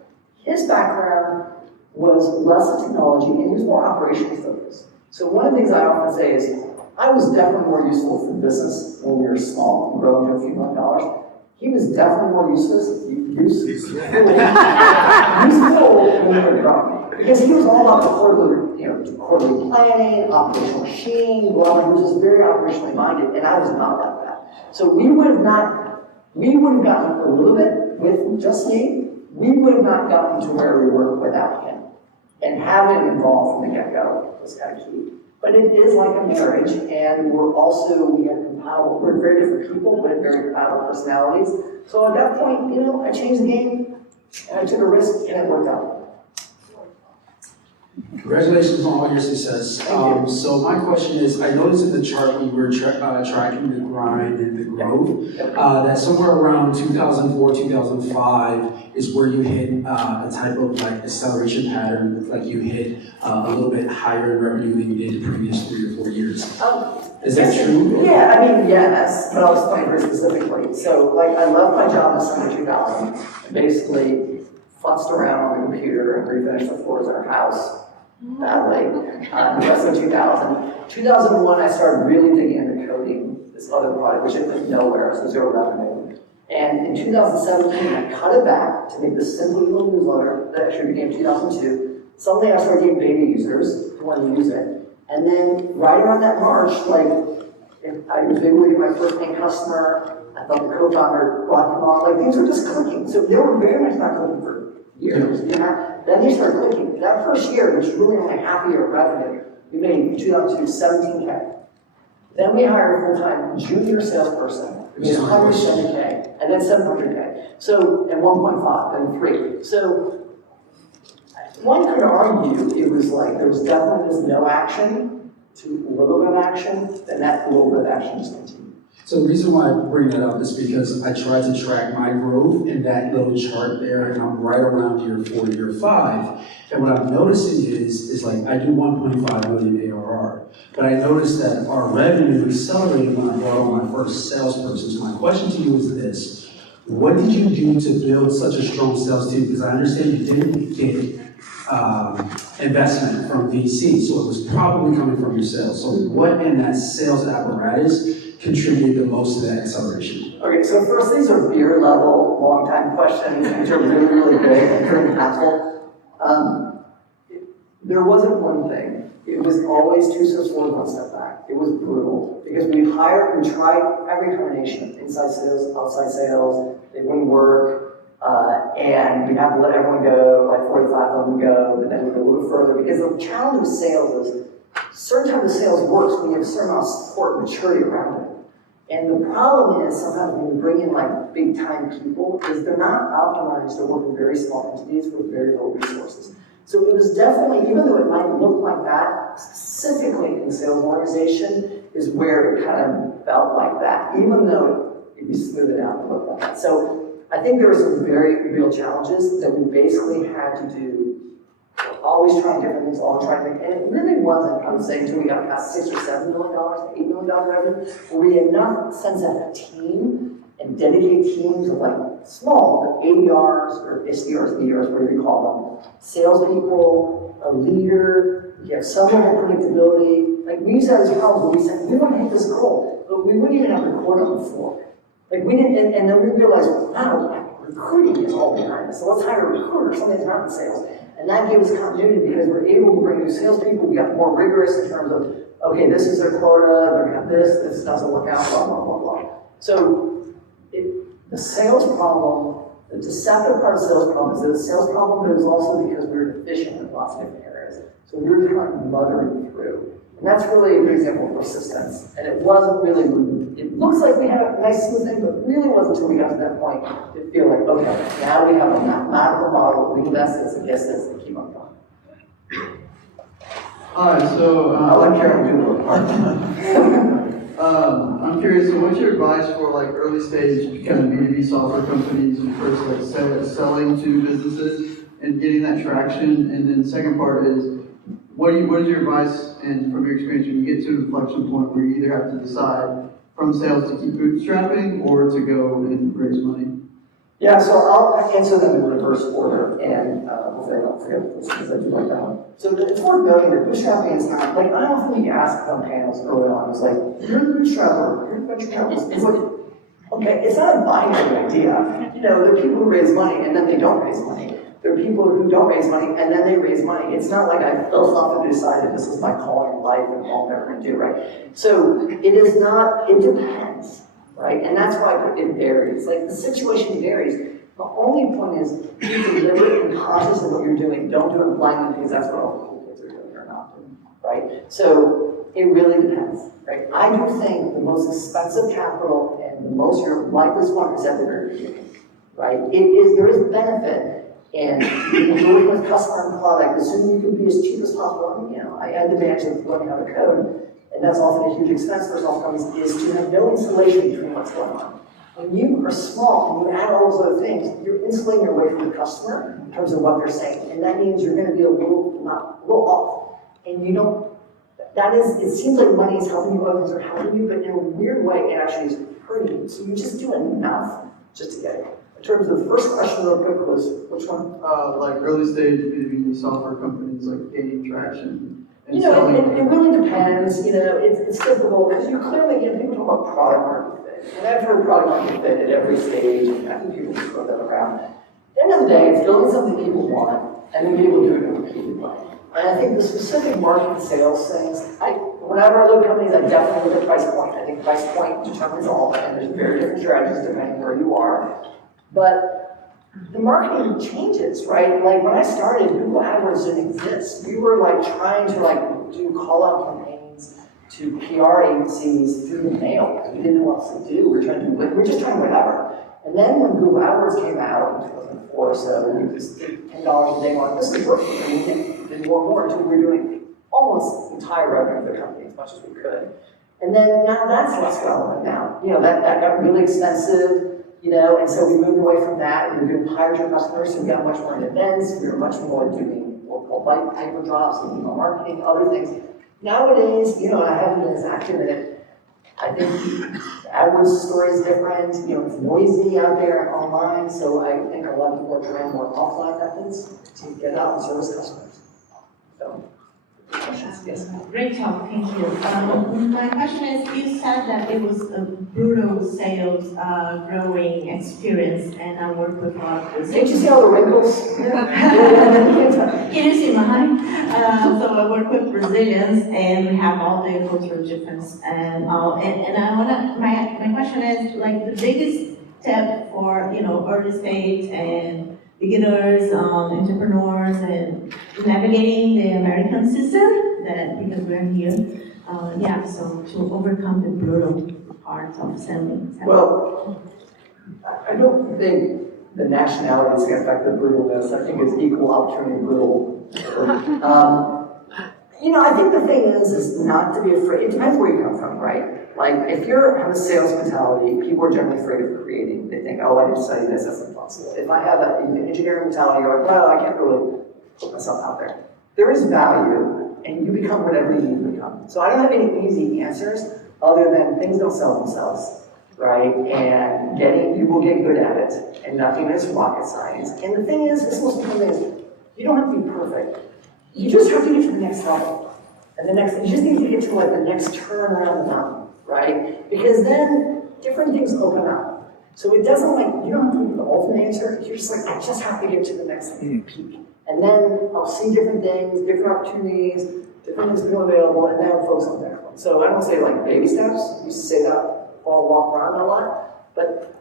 His background was less in technology and he was more operations focused. So one of the things I often say is, I was definitely more useful for business when we were small and growing to a few $1 million. He was definitely more useful when we were growing. Because he was all about the quarterly planning, operational machine, well, he was just very operationally minded, and I was not like that. So we would have gotten a little bit with just me, we would have not gotten to where we were without him. And having him involved from the get-go was kind of key. But it is like a marriage, and we had compatible, we're very different people, but very compatible personalities. So at that point, I changed the game, and I took a risk, and it worked out. Congratulations on all your success. So my question is, I noticed in the chart we were tracking the grind and the growth, that somewhere around 2004, 2005 is where you hit a type of like acceleration pattern, like you hit a little bit higher in revenue than you did the previous 3 or 4 years. Is that true? Yeah, I mean, yes, but I'll explain very specifically. So, like, I left my job in December 2000, and basically futzed around on the computer and refinished the floors in our house badly. The rest of 2000. 2001, I started really digging into coding this other product, which I went nowhere, so zero revenue. And in 2017, I cut it back to make this simple little newsletter that actually became 2002. Suddenly, I started getting beta users who wanted to use it. And then, right around that March, like, I was able to get my first paying customer. I thought the co-founder brought him on. Like, things were just clicking. So they were very much not clicking for years. Then they started clicking. That first year, which was really only half a year of revenue, we made in 2002 17K. Then we hired a full-time junior salesperson. It was 170K, and then 700K. So, and 1.5, then 3. So, one could argue it was like there was definitely this no action to a little bit of action, and that little bit of action just continued. So the reason why I bring that up is because I tried to track my growth in that little chart there, and I'm right around year 4, year 5. And what I'm noticing is like I do 1.5 million ARR, but I noticed that our revenue accelerated when I brought on my first salesperson. So my question to you is this: what did you do to build such a strong sales team? Because I understand you didn't get investment from VC, so it was probably coming from your sales. So what in that sales apparatus contributed the most to that acceleration? Okay, so first, these are beer level, long time questions, which are really, really good and very impactful. There wasn't one thing. It was always 2 steps forward, 1 step back. It was brutal because we tried every combination of inside sales, outside sales, they wouldn't work. And we'd have to let everyone go, like 45 of them go, but then we'd go a little further. Because the challenge with sales is certain type of sales works when you have a certain amount of support and maturity around it. And the problem is sometimes when you bring in like big time people is they're not optimized to work in very small entities with very low resources. So it was definitely, even though it might look like that, specifically in the sales organization is where it kind of felt like that, even though if you smooth it out, it looked like that. So I think there were some very real challenges that we basically had to do, always trying different things, always trying to make, and it really wasn't, I would say, until we got past $6 or $7 million, $8 million revenue, where we had enough sense of a team and dedicated teams of like small, but ADRs or SDRs, EDRs, whatever you call them, salespeople, a leader, you have some level of predictability. Like we used to have this problem where we said, we want to hit this goal, but we wouldn't even have the quota before. Like we didn't, and then we realized, wow, recruiting is all behind us. So let's hire a recruiter, something that's not in sales. And that gave us continuity because we're able to bring new salespeople. We got more rigorous in terms of, okay, this is their quota, they're gonna have this doesn't work out, blah, blah, blah, blah. So the sales problem, the deceptive part of the sales problem is that the sales problem, but it was also because we were deficient in lots of different areas. So we were kind of muttering through. And that's really a good example of persistence. And it wasn't really, it looks like we had a nice smooth thing, but really wasn't until we got to that point to feel like, okay, now we have a mathematical model, we invest this and guess this and keep on going. Alright, so, I'll let Karen do the part. I'm curious, so what's your advice for like early stage kind of B2B software companies and first like selling to businesses and getting that traction? And then the second part is, what is your advice and from your experience when you get to an inflection point where you either have to decide from sales to keep bootstrapping or to go and raise money? Yeah, so I'll answer them in reverse order, and hopefully I don't forget this because I do like that one. So it's worth noting that bootstrapping is not, like, I often get asked on panels early on, it's like, you're a bootstrapper, you're a venture capitalist. It's like, okay, it's not a binary idea. You know, there are people who raise money and then they don't raise money. There are people who don't raise money and then they raise money. It's not like I philosophically decided this is my calling in life and all I'm ever going to do, right? So it is not, it depends. Right? And that's why it varies. Like, the situation varies. The only point is, be deliberate and conscious of what you're doing. Don't do it blindly because that's what all the cool kids are doing or not doing. Right? So, it really depends. Right? I do think the most expensive capital and the most your likeliest one is at the very beginning. Right? There is benefit in working with customer and product. The sooner you can be as cheap as possible. You know, I had the advantage of learning how to code. And that's often a huge expense for software companies, is to have no insulation between what's going on. When you are small and you add all those other things, you're insulating your way from the customer in terms of what they're saying. And that means you're going to be a little off. And you don't, it seems like money is helping you, other things are helping you, but in a weird way, it actually is hurting you. So you just do enough just to get it. In terms of the first question real quick was, which one? Like early stage B2B software companies, like gaining traction. You know, it really depends. You know, it's difficult because you clearly, you know, people talk about product market fit. And I've heard product market fit at every stage, and I think people just throw that around. At the end of the day, it's building something people want and then being able to do it in a repeated way. And I think the specific market sales things, whenever I look at companies, I definitely look at price point. I think price point determines all, and there's very different strategies depending where you are. But the marketing changes, right? Like when I started, Google AdWords didn't exist. We were like trying to like do call-out campaigns to PR agencies through the mail because we didn't know what else to do. We were just trying whatever. And then when Google AdWords came out in 2004 or so, we just did $10 a day. Like, this is working. And we did more and more until we were doing almost the entire revenue of the company as much as we could. And then now that's less relevant now. You know, that got really expensive. You know, and so we moved away from that, and we were doing higher tier customers, so we got much more in events, we were much more doing what we call white paper drops and email marketing, other things. Nowadays, you know, I haven't been as active in it. I think the AdWords story is different, you know, it's noisy out there and online, so I think a lot of people are trying more offline methods to get out and service customers. So, questions? Yes. Great talk, thank you. My question is, you said that it was a brutal sales growing experience, and I work with a lot of Did you Brazilians. see all the wrinkles? Can you see mine? So I work with Brazilians, and we have all the cultural difference. And I wanna, my question is, like, the biggest step for, you know, early stage and beginners, entrepreneurs, and navigating the American system, that because we're here, so to overcome the brutal part of selling. Well, I don't think the nationality is going to affect the brutalness. I think it's equal opportunity brutal. You know, I think the thing is not to be afraid. It depends where you come from, right? Like, if you have a sales mentality, people are generally afraid of creating. They think, oh, I didn't study this, that's impossible. If I have an engineering mentality, you're like, well, I can't really put myself out there. There is value, and you become whatever you need to become. So I don't have any easy answers other than things don't sell themselves, right? And you will get good at it, and nothing is rocket science. And the thing is, this most important thing is, you don't have to be perfect. You just have to get to the next level. And you just need to get to like the next turn around the mountain, right? Because then different things open up. So it doesn't like, you don't have to be the ultimate answer. You're just like, I just have to get to the next peak. And then I'll see different things, different opportunities, different things become available, and then I'll focus on the next one. So I don't say like baby steps. We used to say that before I walk around a lot, but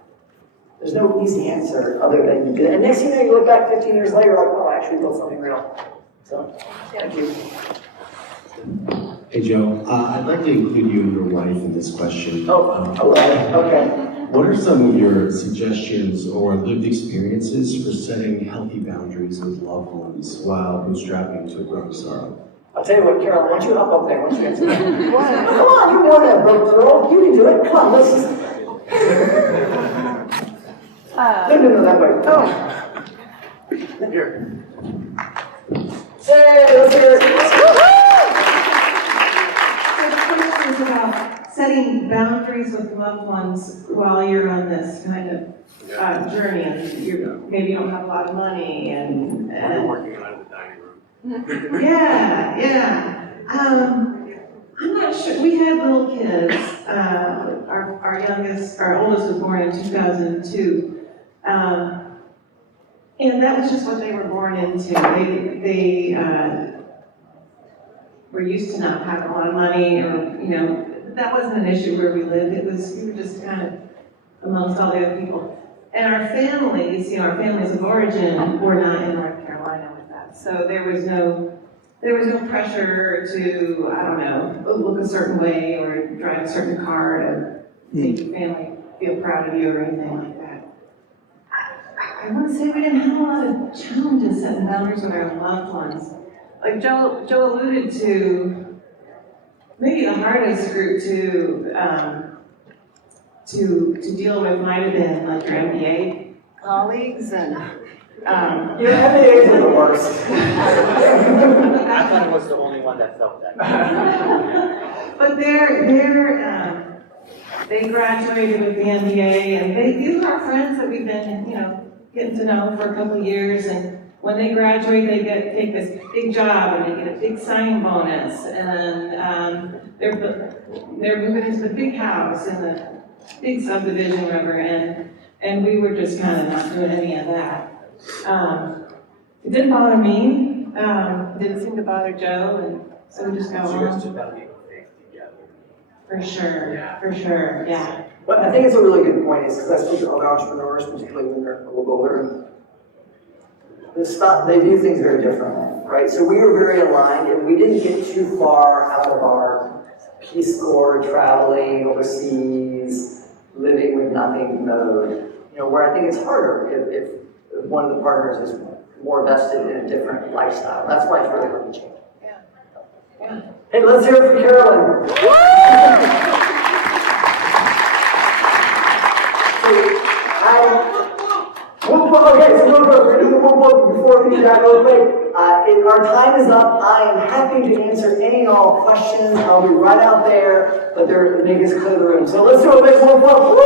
there's no easy answer other than you do it. And next thing you know, you look back 15 years later, like, oh, I actually built something real. So, thank you. Hey, Joe. I'd like to include you and your wife in this question. Oh, I love it, okay. What are some of your suggestions or lived experiences for setting healthy boundaries with loved ones while bootstrapping to a growing sorrow? I'll tell you what, Carol, why don't you hop up there, why don't you answer that? Come on, you want that boat girl, you can do it, come on, let's just. No, that way. Oh. Here. Hey, let's hear it. So the question is about setting boundaries with loved ones while you're on this kind of journey, and maybe you don't have a lot of money, and working on the dining room. yeah. I'm not sure. We had little kids. Our oldest was born in 2002. And that was just what they were born into. They were used to not having a lot of money, or, that wasn't an issue where we lived. We were just kind of amongst all the other people. And our families, our families of origin were not in North Carolina with that. So there was no pressure to, I don't know, look a certain way or drive a certain car to make your family feel proud of you or anything like that. I want to say we didn't have a lot of challenges setting boundaries with our loved ones. Like Joe alluded to, maybe the hardest group to deal with might have been like your MBA colleagues and. MBAs are the worst. I thought I was the only one that felt that. But they graduated with the MBA, and these are our friends that we've been, getting to know for a couple of years, and when they graduate, they take this big job, and they get a big signing bonus, and they're moving into the big house in the big subdivision, whatever, and we were just kind of not doing any of that. It didn't bother me, didn't seem to bother Joe, and so we just go So you guys on. just gotta make a faith together. For sure, yeah. But I think it's a really good point, is because I speak to other entrepreneurs, particularly when they're a little older. They view things very differently, right? So we were very aligned, and we didn't get too far out of our Peace Corps, traveling overseas, living with nothing mode. Where I think it's harder if one of the partners is more vested in a different lifestyle. That's why it's really hard to change. Yeah. Hey, let's hear it from Carolyn. Okay, so real quick, we're going to do the whoop whoop before we do that real quick. Our time is up. I am happy to answer any and all questions. I'll be right out there, but they're making us clear the room. So let's do a big whoop whoop.